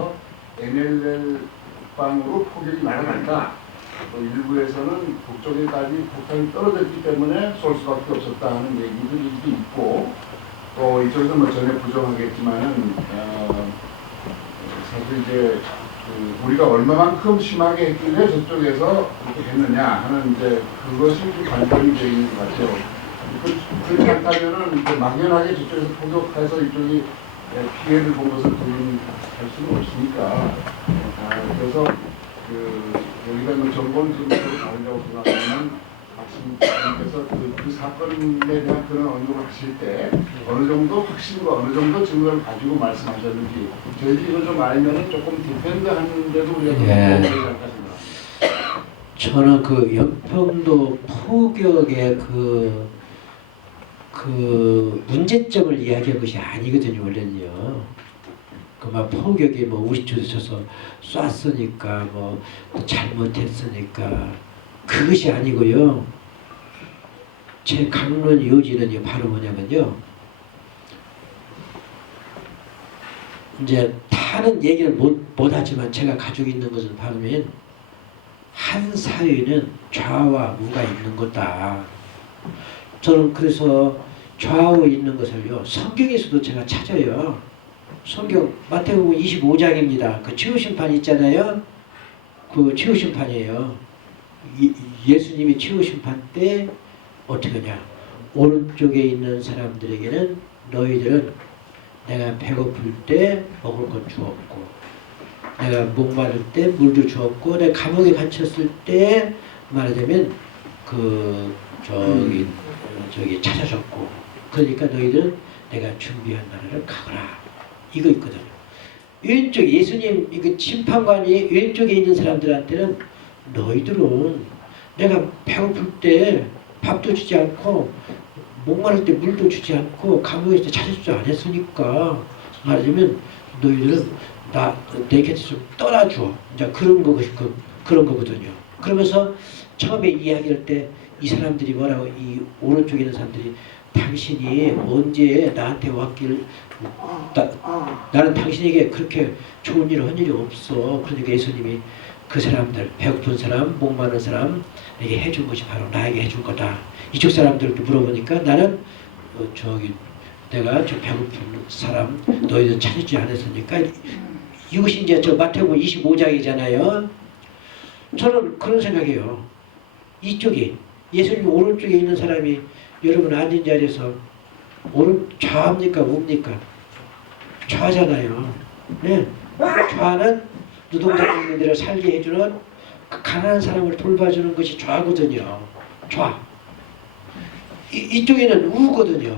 NLL 방으로 포격이 날아간다. 또 일부에서는 북쪽에까지 폭탄이 떨어졌기 때문에 쏠 수밖에 없었다 하는 얘기들이 있고, 또 이쪽에서 전혀 부정하겠지만은 사실 이제 우리가 얼마만큼 심하게 했길래 저쪽에서 그렇게 했느냐 하는 이제 그것이 좀 관건이 되어 있는 것 같아요. 그렇지 않다면은 막연하게 저쪽에서 포격해서 이쪽이 피해를 본 것을 부인할 수는 없으니까. 그래서 여기다 정보는 좀 다르다고 생각하면 박신님께서 그 사건에 대한 그런 언급을 하실 때 어느 정도 확신과 어느 정도 증거를 가지고 말씀하셨는지 저희들이 이걸 좀 알면은 조금 디펜드하는데도 우리가 좀 도움이 되지 않을까 생각합니다. 저는 그 연평도 포격의 그 문제점을 이야기한 것이 아니거든요. 원래는요. 막 포격이 우리 쪽에서 쳐서 쐈으니까 잘못했으니까 그것이 아니고요. 제 강론 요지는 바로 뭐냐면요. 이제 다른 얘기를 못하지만 제가 가지고 있는 것은 바로면 한 사회는 좌와 우가 있는 거다. 저는 그래서 좌우 있는 것을요. 성경에서도 제가 찾아요. 성경 마태복음 25장입니다. 그 최후심판 있잖아요. 그 최후심판이에요. 예수님이 최후심판 때 어떻게 하냐. 오른쪽에 있는 사람들에게는 너희들은 내가 배고플 때 먹을 것 주었고, 내가 목마를 때 물도 주었고, 내가 감옥에 갇혔을 때 말하자면 저기 찾아줬고, 그러니까 너희들은 내가 준비한 나라를 가거라. 이거 있거든요. 왼쪽 예수님 이그 심판관이 왼쪽에 있는 사람들한테는 너희들은 내가 배고플 때 밥도 주지 않고 목마를 때 물도 주지 않고 감옥에 있을 때 찾아주지 않았으니까 말하자면 너희들은 내 곁에서 떠나줘. 이제 그런 거거든요. 그러면서 처음에 이야기할 때 이 사람들이 뭐라고 이 오른쪽에 있는 사람들이 당신이 언제 나한테 왔길 나는 당신에게 그렇게 좋은 일을 한 일이 없어. 그러니까 예수님이 그 사람들 배고픈 사람 목마른 사람에게 해준 것이 바로 나에게 해준 거다. 이쪽 사람들도 물어보니까 나는 내가 저 배고픈 사람 너희들 찾지 않았으니까 이것이 이제 저 마태복음 25장이잖아요. 저는 그런 생각이에요. 이쪽에 예수님 오른쪽에 있는 사람이 여러분 앉은 자리에서 좌입니까 우입니까? 좌잖아요. 네. 좌는 노동자들을 살게 해주는 가난한 사람을 돌봐주는 것이 좌거든요. 좌. 이쪽에는 우거든요.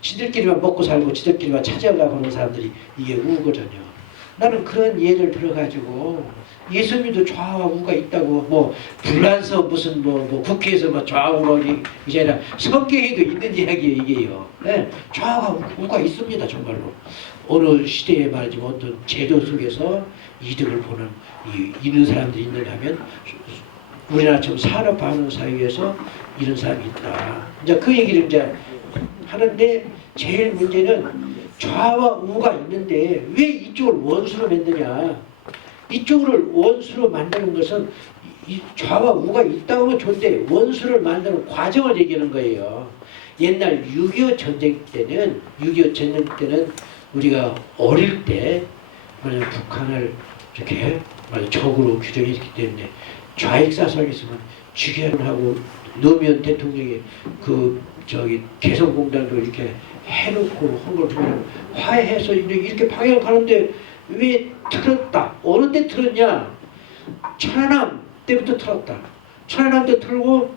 지들끼리만 먹고 살고 지들끼리만 차지하려고 하는 사람들이 이게 우거든요. 나는 그런 예를 들어가지고 예수님도 좌와 우가 있다고 뭐 불란서 무슨 뭐 국회에서 뭐 좌우가 이게 아니라 성경에도 있는 이야기예요 이게요. 네. 좌와 우가 있습니다 정말로. 어느 시대에 말이지 어떤 제도 속에서 이득을 보는 이런 사람들이 있는가 하면 우리나라처럼 산업화하는 사회에서 이런 사람이 있다. 이제 그 얘기를 이제 하는데 제일 문제는 좌와 우가 있는데 왜 이쪽을 원수로 만드냐. 이쪽을 원수로 만드는 것은 이 좌와 우가 있다고 하면 좋은데 원수를 만드는 과정을 얘기하는 거예요. 옛날 6.25 전쟁 때는 우리가 어릴 때 만약 북한을 이렇게 적으로 규정했기 때문에 좌익사설이 있으면 죽여하고 노무현 대통령이 개성공단도 이렇게 해놓고 한 걸 보면 화해해서 이렇게 방향을 가는데 왜 틀었다? 어느 때 틀었냐? 천안함 때부터 틀었다. 천안함 때 틀고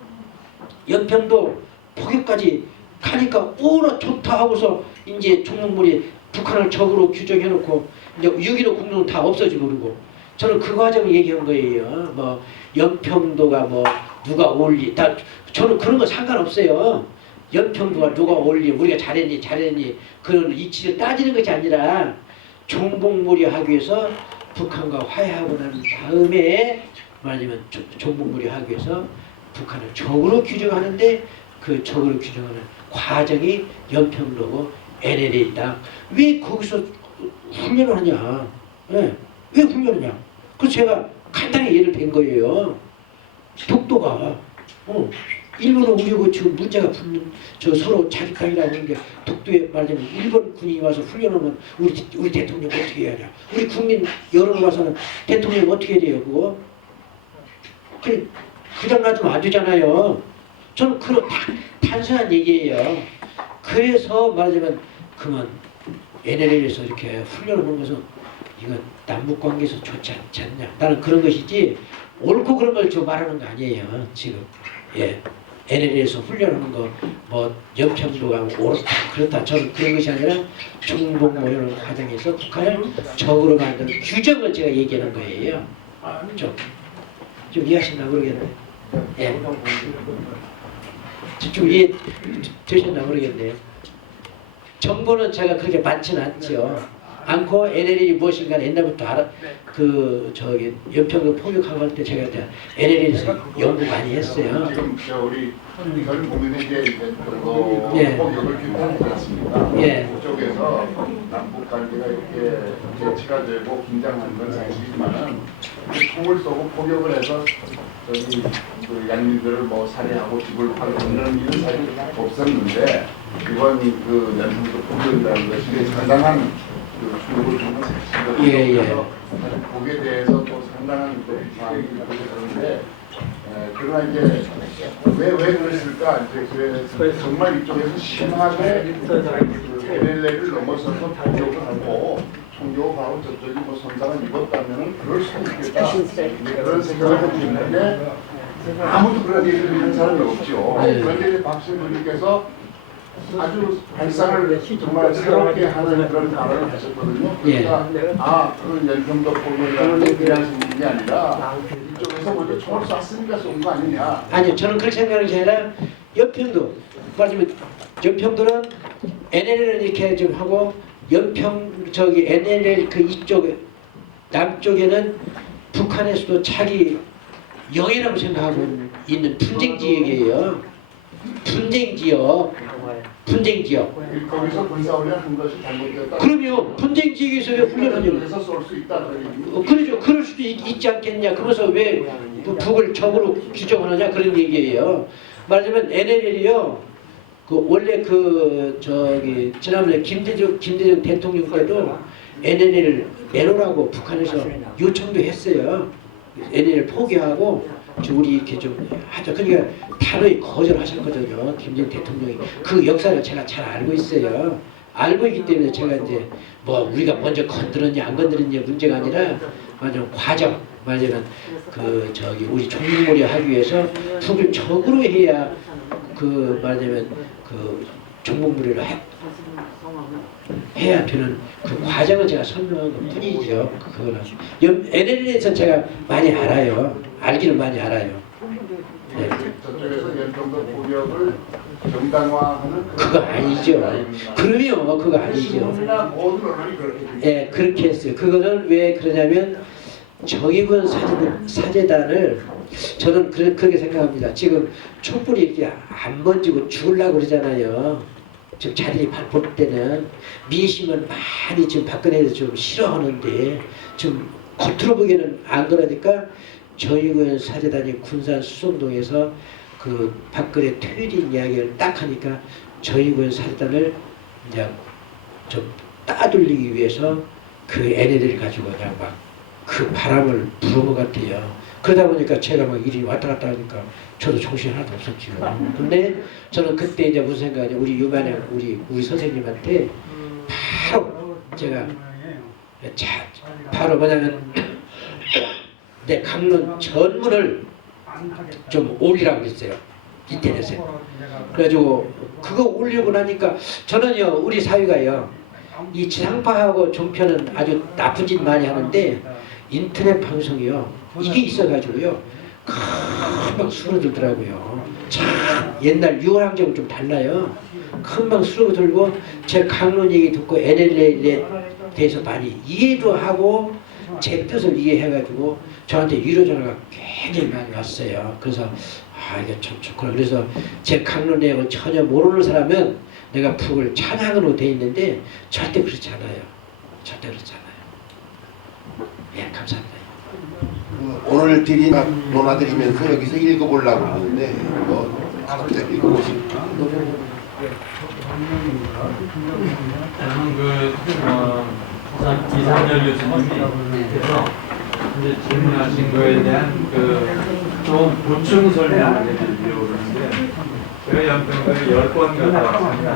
연평도 포격까지 가니까 오라 좋다 하고서 이제 종목물이 북한을 적으로 규정해놓고 이제 6.15 공룡은 다 없어지고 그러고 저는 그 과정을 얘기한 거예요. 뭐 연평도가 뭐 누가 올리 다 저는 그런 거 상관없어요. 연평도가 누가 올리 우리가 잘했니 그런 이치를 따지는 것이 아니라 종북몰이 하기 위해서 북한과 화해하고 난 다음에 말하자면 종북몰이 하기 위해서 북한을 적으로 규정하는데 그 적으로 규정하는 과정이 연평도고 NLL이다. 왜 거기서 훈련을 하냐? 네. 왜 훈련하냐? 그래서 제가 간단히 예를 든 거예요. 독도가 일본은 우리고 지금 문제가 붙는 서로 자기 땅이라고 하는 게 독도에 말하자면 일본 군인이 와서 훈련하면 우리 대통령 어떻게 해야 하냐? 우리 국민 여론 와서는 대통령 어떻게 해야 돼요? 그거? 그냥 놔두면 안 되잖아요. 저는 그런 단순한 얘기예요. 그래서 말하자면 그만 NLL에서 이렇게 훈련하는 것은 이건 남북관계에서 좋지 않지 않냐. 나는 그런 것이지 옳고 그런 걸 저 말하는 거 아니에요. 지금 예 NLL에서 훈련하는 거 뭐 연평도가 옳다 그렇다 저는 그런 것이 아니라 종북 모여는 과정에서 북한을 적으로 만드는 규정을 제가 얘기하는 거예요. 좀 이해하셨나 모르겠네. 예. 좀 이해 되셨나 모르겠네요. 정보는 제가 그렇게 많지는 않고 NLL이 무엇인가 옛날부터 연평도 포격하고 할 때 제가 NLL에서 연구 많이 했어요. 지금 우리 현 국민이 이제 예. 포격을 규탄하지 않습니까? 예. 그쪽에서 남북 관계가 이렇게 대치가 되고 긴장하는 건 사실이지만은 총을 쏘고 포격을 해서 그 양민들을 뭐 살해하고 집을 팔고 이런 일은 사실 없었는데 이번 그 연평도 포격이라는 것이 상당한 충격을 주는 사실이라서 거기에 대해서 또 상당한 마음이 그런데 그러나 이제 왜 그랬을까? 이제 정말 이쪽에서 심하게 NLL을 넘어서서 포격을 하고 총격하고 저쪽이 뭐 손상을 입었다면은 그럴 수 있겠다. 그런 생각을 하고 있는데 아무도 그런 얘기를 하는 사람이 없죠. 그런데 박신부님께서 아주 발상을 정말 새롭게 하는 그런 발언을 하셨거든요. 그러니까 그 연평도 공연이라는 게 그냥 쏜 게 아니라 이쪽에서 먼저 총을 쐈으니까 쏜 거 아니냐. 아니요, 저는 그렇게 생각하는 게 아니라 연평도, 말하자면 연평도는 NLL을 이렇게 좀 하고 저기 NLL 그 이쪽 남쪽에는 북한에서도 자기 영해라고 생각하고 있는 분쟁 지역이에요. 분쟁 지역. 거기서 군사훈련 한 것이 잘못됐다. 그럼요. 분쟁 지역에서 왜 훈련하냐고. 그래서 쏠 수 있다. 그러죠. 그럴 수도 있지 않겠냐. 그래서 왜 북을 적으로 규정하느냐 그런 얘기예요. 말하자면 NLL이요. 그 원래 그 저기 지난번에 김대중 대통령 때도 NLL을 내놓으라고 북한에서 요청도 했어요. NLL 포기하고 우리 이렇게 좀 하죠. 그러니까 단호히 거절하셨거든요. 김대중 대통령이. 그 역사를 제가 잘 알고 있어요. 알고 있기 때문에 제가 이제 뭐 우리가 먼저 건드렸냐 안 건드렸냐 문제가 아니라 맞아 과정 말하자면 그 저기 우리 종북몰이 하기 위해서 북을 적으로 해야 그 말하자면 그 종북몰이를 해야 되는 그 과정을 제가 설명한 것 뿐이죠. 그거는 NLL에서 제가 많이 알아요. 알기는 많이 알아요. 네. 저쪽에서 연평도 포격을 정당화하는 그거 아니죠. 그럼요, 그거 아니죠. 모든 언론이 그렇게 예, 그렇게 했어요. 그거는 왜 그러냐면 정의군 사제단을 저는 그렇게 생각합니다. 지금 촛불이 이렇게 안 번지고 죽으려고 그러잖아요. 지금 자들이 볼 때는 민심은 많이 지금 박근혜를 좀 싫어하는데 좀 겉으로 보기에는 안 그러니까 정의군 사제단이 군산 수성동에서 그 박근혜 퇴진 이야기를 딱 하니까 정의군 사제단을 이제 좀 따돌리기 위해서 그 NLL을 가지고 그냥 막 그 바람을 부른 것 같아요. 그러다 보니까 제가 막 일이 왔다 갔다 하니까 저도 정신이 하나도 없었죠. 근데 저는 그때 이제 무슨 생각이냐, 우리 유만행 우리 선생님한테 바로 제가 바로 뭐냐면 내 강론 전문을 좀 올리라고 그랬어요. 인터넷에. 그래가지고 그거 올리고 나니까 저는요 우리 사회가요 이 지상파하고 종편은 아주 나쁜 짓 많이 하는데 인터넷 방송이요 이게 있어가지고요 금방 수그러들더라고요. 참 옛날 유월항쟁은 좀 달라요. 금방 수그러들고 제 강론 얘기 듣고 NLL에 대해서 많이 이해도 하고 제 뜻을 이해해가지고 저한테 위로 전화가 굉장히 많이 왔어요. 그래서 이게 참 좋구나. 그래서 제 강론 내용을 전혀 모르는 사람은 내가 북을 찬양으로 돼 있는데 절대 그렇지 않아요. 절대 그렇지 않아요. 예, 감사합니다. 오늘 논하드리면서 여기서 읽어보려고 하는데 뭐 갑자기 읽어보십니까? 저는 그 이상열 교수님께서 이제 질문하신 거에 대한 그 좀 보충 설명을 해드리려고 그러는데 제가 연평도에 10번 갔다 왔습니다.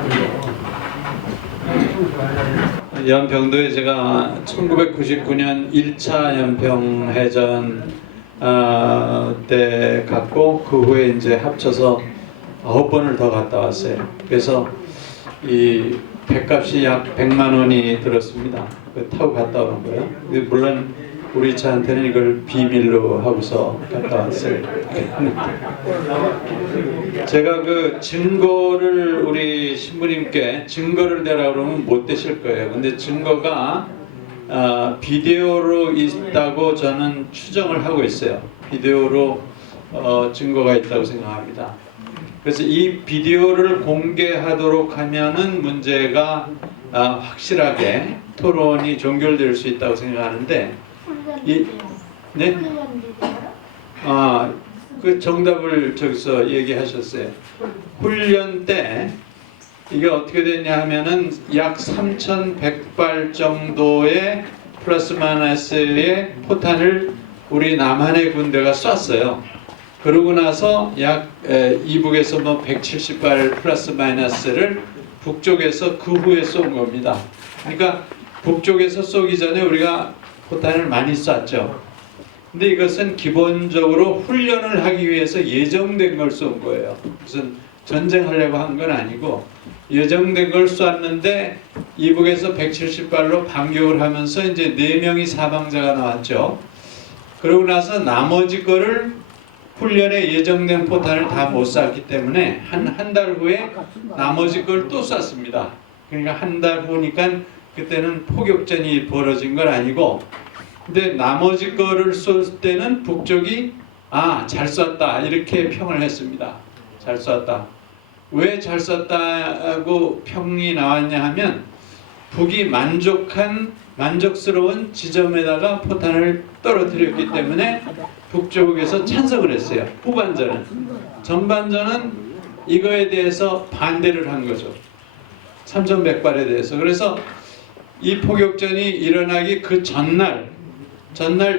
연평도에 제가 1999년 1차 연평해전 때 갔고 그 후에 이제 합쳐서 9번을 더 갔다 왔어요. 그래서 이 배값이 약 100만 원이 들었습니다. 그 타고 갔다 오는 거예요. 물론 우리 차한테는 이걸 비밀로 하고서 갔다 왔어요. 제가 그 증거를 우리 신부님께 증거를 대라 그러면 못 되실 거예요. 근데 증거가 비디오로 있다고 저는 추정을 하고 있어요. 비디오로 증거가 있다고 생각합니다. 그래서 이 비디오를 공개하도록 하면은 문제가 확실하게 토론이 종결될 수 있다고 생각하는데 네? 그 정답을 저기서 얘기하셨어요. 훈련 때 이게 어떻게 됐냐 하면은 약 3,100발 정도의 플러스 마이너스의 포탄을 우리 남한의 군대가 쐈어요. 그러고 나서 약 이북에서 뭐 170발 플러스 마이너스를 북쪽에서 그 후에 쏜 겁니다. 그러니까 북쪽에서 쏘기 전에 우리가 포탄을 많이 쐈죠. 근데 이것은 기본적으로 훈련을 하기 위해서 예정된 걸 쏜 거예요. 무슨 전쟁하려고 한 건 아니고 예정된 걸 쐈는데 이북에서 170발로 반격을 하면서 이제 4명이 사망자가 나왔죠. 그러고 나서 나머지 거를 훈련에 예정된 포탄을 다 못 쐈기 때문에 한 달 후에 나머지 걸 또 쐈습니다. 그러니까 한 달 후니까 그때는 포격전이 벌어진 건 아니고, 근데 나머지 거를 쏠 때는 북쪽이 잘 쐈다 이렇게 평을 했습니다. 잘 쐈다. 왜 잘 쐈다고 평이 나왔냐 하면 북이 만족스러운 지점에다가 포탄을 떨어뜨렸기 때문에 북쪽에서 찬성을 했어요. 후반전은. 전반전은 이거에 대해서 반대를 한 거죠. 3,100발에 대해서. 그래서 이 포격전이 일어나기 그 전날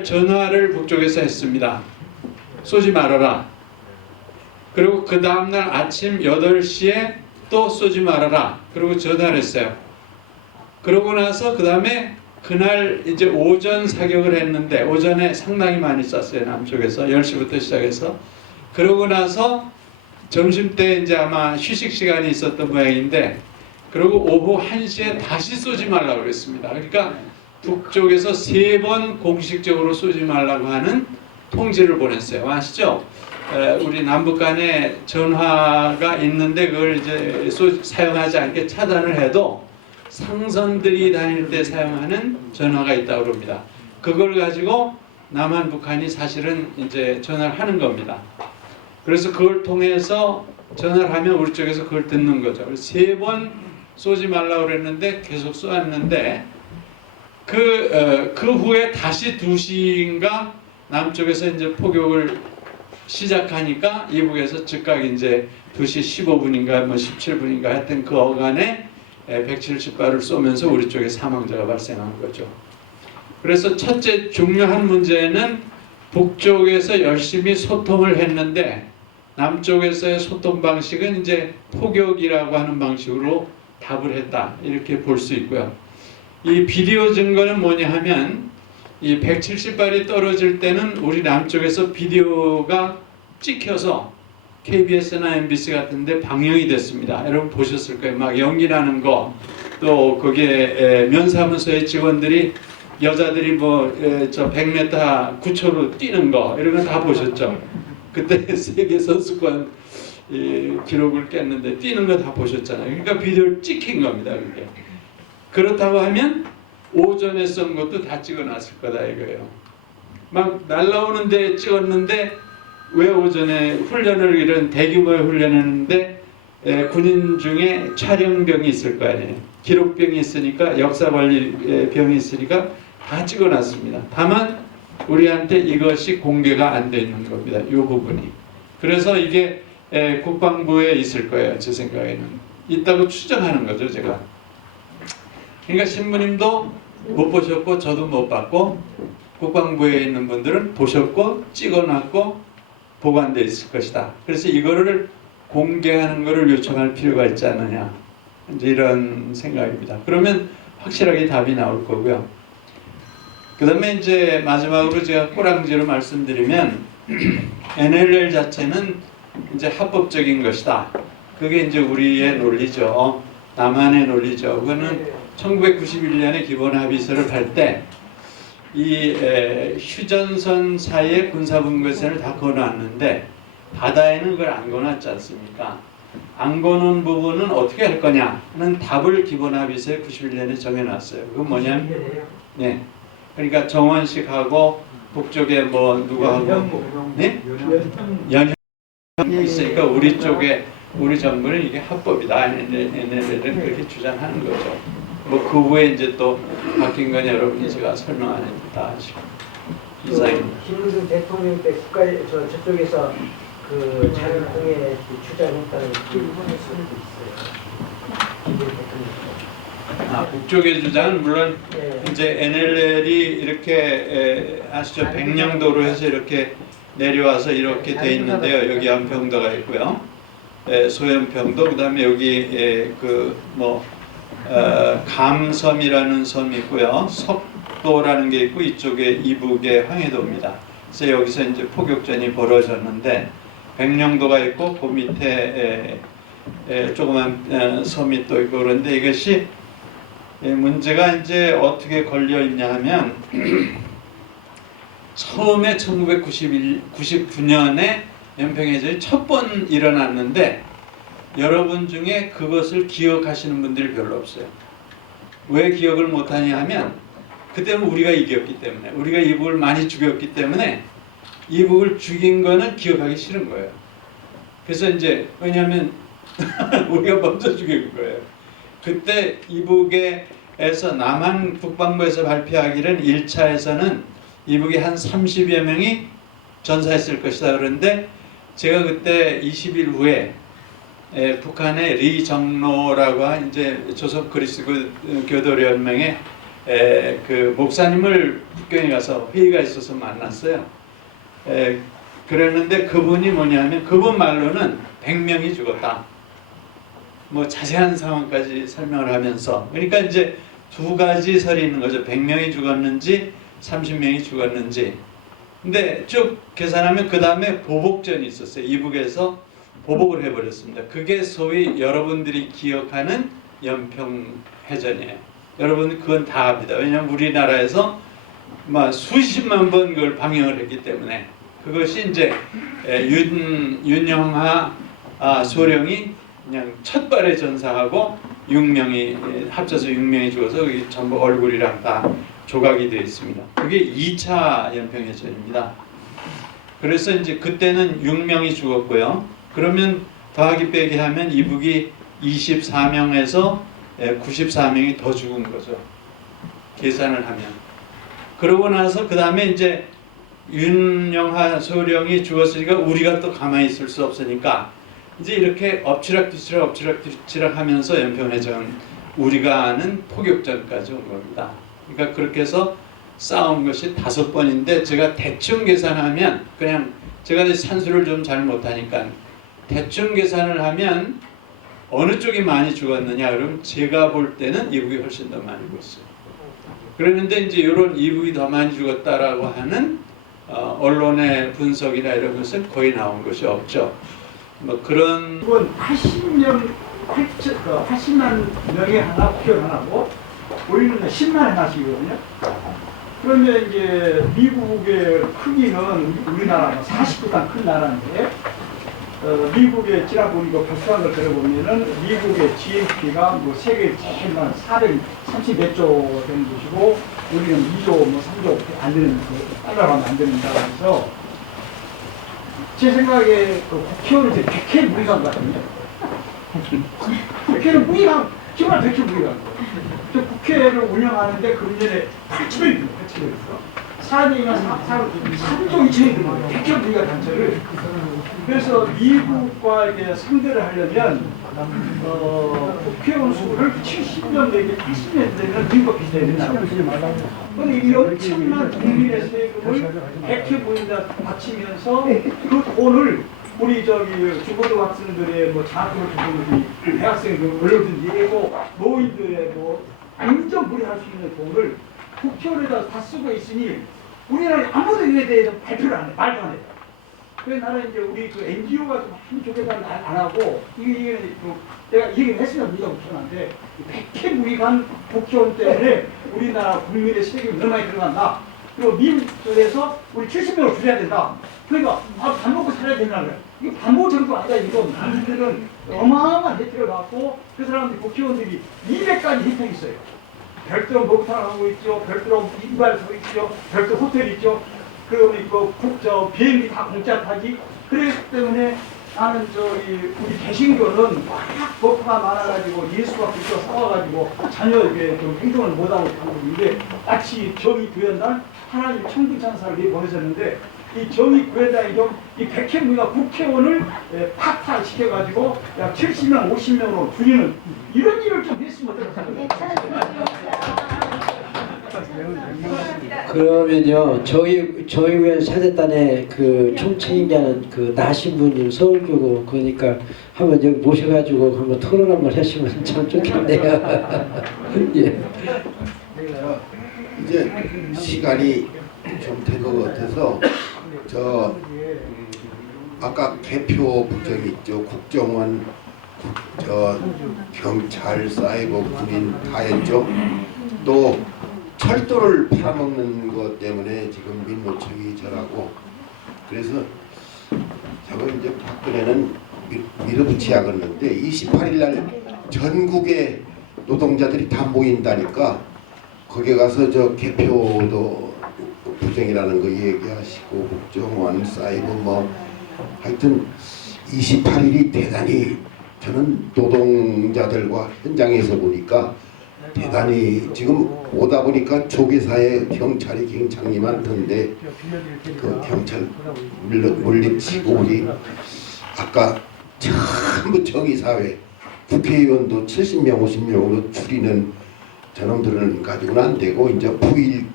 전화를 북쪽에서 했습니다. 쏘지 말아라. 그리고 그 다음날 아침 8시에 또 쏘지 말아라. 그리고 전화를 했어요. 그러고 나서 그 다음에 그날 이제 오전 사격을 했는데 오전에 상당히 많이 쐈어요. 남쪽에서 10시부터 시작해서. 그러고 나서 점심때 이제 아마 휴식 시간이 있었던 모양인데, 그리고 오후 1시에 다시 쏘지 말라고 그랬습니다. 그러니까 북쪽에서 3번 공식적으로 쏘지 말라고 하는 통지를 보냈어요. 아시죠? 우리 남북 간에 전화가 있는데 그걸 이제 사용하지 않게 차단을 해도 상선들이 다닐 때 사용하는 전화가 있다고 합니다. 그걸 가지고 남한 북한이 사실은 이제 전화를 하는 겁니다. 그래서 그걸 통해서 전화를 하면 우리 쪽에서 그걸 듣는 거죠. 3번 쏘지 말라고 그랬는데 계속 쏘았는데 그 후에 다시 2시인가 남쪽에서 이제 포격을 시작하니까 이북에서 즉각 이제 2시 15분인가 뭐 17분인가 하여튼 그 어간에 170발을 쏘면서 우리 쪽에 사망자가 발생한 거죠. 그래서 첫째 중요한 문제는 북쪽에서 열심히 소통을 했는데 남쪽에서의 소통 방식은 이제 포격이라고 하는 방식으로 답을 했다. 이렇게 볼 수 있고요. 이 비디오 증거는 뭐냐 하면 이 170발이 떨어질 때는 우리 남쪽에서 비디오가 찍혀서 KBS나 MBC 같은데 방영이 됐습니다. 여러분 보셨을 거예요. 막 연기 나는 거, 또 거기에 면사무소의 직원들이 여자들이 저 100m 9초로 뛰는 거 이런 거 다 보셨죠? 그때 세계 선수권 기록을 깼는데 뛰는 거 다 보셨잖아요. 그러니까 비디오를 찍힌 겁니다. 그게. 그렇다고 하면 오전에 쏜 것도 다 찍어놨을 거다 이거예요. 막 날라오는 데 찍었는데 왜 오전에 훈련을 이런 대규모의 훈련했는데 군인 중에 촬영병이 있을 거 아니에요. 기록병이 있으니까 역사관리병이 있으니까 다 찍어놨습니다. 다만 우리한테 이것이 공개가 안 돼 있는 겁니다. 이 부분이. 그래서 이게 국방부에 있을 거예요. 제 생각에는. 있다고 추정하는 거죠. 제가. 그러니까 신부님도 못 보셨고 저도 못 봤고 국방부에 있는 분들은 보셨고 찍어놨고 보관되어 있을 것이다. 그래서 이거를 공개하는 것을 요청할 필요가 있지 않느냐. 이제 이런 생각입니다. 그러면 확실하게 답이 나올 거고요. 그 다음에 이제 마지막으로 제가 꼬랑지로 말씀드리면 NLL 자체는 이제 합법적인 것이다. 그게 이제 우리의 논리죠. 남한의 논리죠. 그거는 1991년에 기본 합의서를 할 때 이 휴전선 사이에 군사분계선을 다 거놨는데 바다에는 그걸 안 거놨지 않습니까? 안 거놓은 부분은 어떻게 할 거냐는 답을 기본 합의서에 91년에 정해놨어요. 그건 뭐냐면 네. 그러니까 정원식하고 북쪽에 뭐 누가 하고 네? 연형이 있으니까 우리 쪽에 우리 정부는 이게 합법이다. NLL은 그렇게 주장하는 거죠. 뭐 그 후에 이제 또 바뀐 건 여러분이 제가 설명 안 해도 다 아시고 이상입니다. 김일성 대통령 때 저쪽에서 그 자를 통해 주장했다는 일본의 소리도 있어요. 북쪽의 주장은 물론 이제 NLL이 이렇게 아시죠? 백령도로 해서 이렇게 내려와서 이렇게 돼 있는데요. 여기 연평도가 있고요. 소연평도, 그다음에 여기 감섬이라는 섬이 있고요. 석도라는 게 있고 이쪽에 이북의 황해도입니다. 그래서 여기서 이제 포격전이 벌어졌는데 백령도가 있고 그 밑에 조그만 섬이 또 있고 그런데 이것이 문제가 이제 어떻게 걸려 있냐 하면 처음에 1999년에 연평해전이 첫 번 일어났는데 여러분 중에 그것을 기억하시는 분들이 별로 없어요. 왜 기억을 못하냐 하면 그때는 우리가 이겼기 때문에, 우리가 이북을 많이 죽였기 때문에 이북을 죽인 거는 기억하기 싫은 거예요. 그래서 이제 왜냐하면 우리가 먼저 죽인 거예요. 그때 이북에서 남한 국방부에서 발표하기는 1차에서는 이북이 한 30여 명이 전사했을 것이다. 그런데 제가 그때 20일 후에 북한의 리 정로라고 이제 조선 그리스도 교도연맹의 그 목사님을 북경에 가서 회의가 있어서 만났어요. 그랬는데 그분이 뭐냐면 그분 말로는 100명이 죽었다. 뭐 자세한 상황까지 설명을 하면서 그러니까 이제 두 가지 설이 있는 거죠. 100명이 죽었는지 30명이 죽었는지. 근데 쭉 계산하면 그 다음에 보복전이 있었어요. 이북에서 보복을 해버렸습니다. 그게 소위 여러분들이 기억하는 연평해전이에요. 여러분 그건 다 압니다. 왜냐하면 우리나라에서 막 수십만 번 그걸 방영을 했기 때문에 그것이 이제 윤영하 소령이 그냥 첫 발에 전사하고 6명이 합쳐서 6명이 죽어서 그게 전부 얼굴이랑 다 조각이 되어 있습니다. 그게 2차 연평해전입니다. 그래서 이제 그때는 6명이 죽었고요. 그러면 더하기 빼기 하면 이북이 24명에서 94명이 더 죽은 거죠. 계산을 하면. 그러고 나서 그 다음에 이제 윤영하 소령이 죽었으니까 우리가 또 가만히 있을 수 없으니까 이제 이렇게 엎치락뒤치락 하면서 연평해전 우리가 아는 포격전까지 온 겁니다. 그러니까 그렇게 해서 싸운 것이 5번인데 제가 대충 계산하면 그냥 제가 산수를 좀 잘 못하니까 대충 계산을 하면 어느 쪽이 많이 죽었느냐 그러면 제가 볼 때는 이북이 훨씬 더 많이 죽었어요. 그랬는데 이제 이런 이북이 더 많이 죽었다라고 하는 언론의 분석이나 이런 것은 거의 나온 것이 없죠. 뭐 그런 이건 80만 명에 하나, 국회의원 하나고 우리는 10만 하나씩이거든요. 그러면 이제 미국의 크기는 우리나라가 40보다 큰 나라인데 미국의 지나 보니까 발표한 걸 들어보면은 미국의 GNP가 뭐 세계 제일 많은 430몇 조 되는 곳이고 우리는 2조 뭐 3조 안 되는 달러로 하면 안 된다고 해서 제 생각에 그 국회의원은 이제 100회 무리간 것 같은데 100회는 무리간 정말 100회 무리간 거예요. 국회를 운영하는데 금년에 8천을 있어. 사람이나 3조 2천이 드는 거예요. 100회 무리간 단체를. 그래서 미국과 이렇게 상대를 하려면 국회의원 수를 70년 내지 80년 되면 미국과 비슷해야 된다. 그런데 이 엄청난 국민의 세금을 100회 무리간 바치면서 그 돈을 우리 중고등 학생들의 뭐 장학금을 주는 대학생들 어려든지 얘고 노인들의 뭐 완전 무리할 수 있는 돈을 국회의원에다 다 쓰고 있으니 우리나라에 아무도 이에 대해서 발표를 안 해, 말도 안 해. 그래서 나는 이제 우리 그 NGO가 좀 많이 좋겠다는 안 하고 이게 내가 이 얘기를 했으면 문제가 없었는데 100회 무리간 국회의원 때문에 우리나라 국민의 세금이 너무 많이 들어간다. 그리고 미국에서 우리 70명을 줄여야 된다. 그러니까 밥 먹고 살아야 된다는 거야. 이게 밥 먹을 정도가 아니다. 이건 남들은 어마어마한 혜택을 받고 그 사람들이 국회의원들이 200가지 혜택이 있어요. 별도로 목욕탕을 하고 있죠. 별도로 이발소 있죠. 별도 호텔 있죠. 그리고 비행기 다 공짜 타지. 그렇기 때문에 나는 우리 개신교는 워낙 법화가 많아가지고 예수가 그저 싸워가지고 자녀 이렇게 행동을 못하고 있는데 마치 정의 구현단 하나님 천국천사를 내보내셨는데 이 정의 구현단이 이 백회무가 국회의원을 파탄시켜가지고 약 70명, 50명으로 줄이는 이런 일을 좀 했으면 어떨까? 그러면요 저희 왜 사제단의 그 총책임자는 그 나신 분이 서울교구 그러니까 한번 여기 모셔가지고 한번 토론 한번 하시면 참 좋겠네요. 예. 이제 시간이 좀 된 것 같아서 아까 개표 부정이 있죠. 국정원 저 경찰, 사이버, 군인 다 했죠. 또 철도를 팔아먹는 것 때문에 지금 민노총이 절하고 그래서 저거 이제 박근혜는 밀어붙여야겠는데 28일 날 전국의 노동자들이 다 모인다니까 거기 가서 저 개표도 부정이라는 거 얘기하시고 국정원, 사이버 뭐 하여튼 28일이 대단히 저는 노동자들과 현장에서 보니까 대단히 지금 오다 보니까 조계사에 경찰이 굉장히 많던데 그 경찰 물리치고 우리 아까 전부 정의사회 국회의원도 70명 50명으로 줄이는 저놈들은 가지고는 안 되고 이제 9.1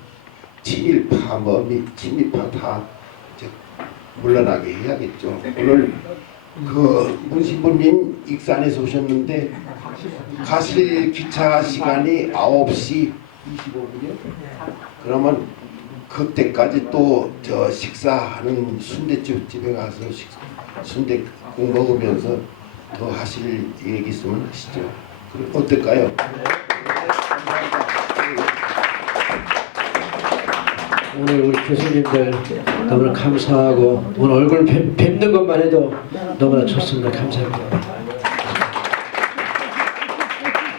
친일파 뭐 친일파 다 이제 물러나게 해야겠죠. 오늘 그 문신부님 익산에서 오셨는데 가실 기차 시간이 9시 25분이요. 그러면 그때까지 또 저 식사하는 순대집 집에 가서 순대국 먹으면서 더 하실 얘기 있으면 하시죠. 그럼 어떨까요? 오늘 우리 교수님들 너무나 감사하고 오늘 얼굴 뵙는 것만 해도 너무나 좋습니다. 감사합니다.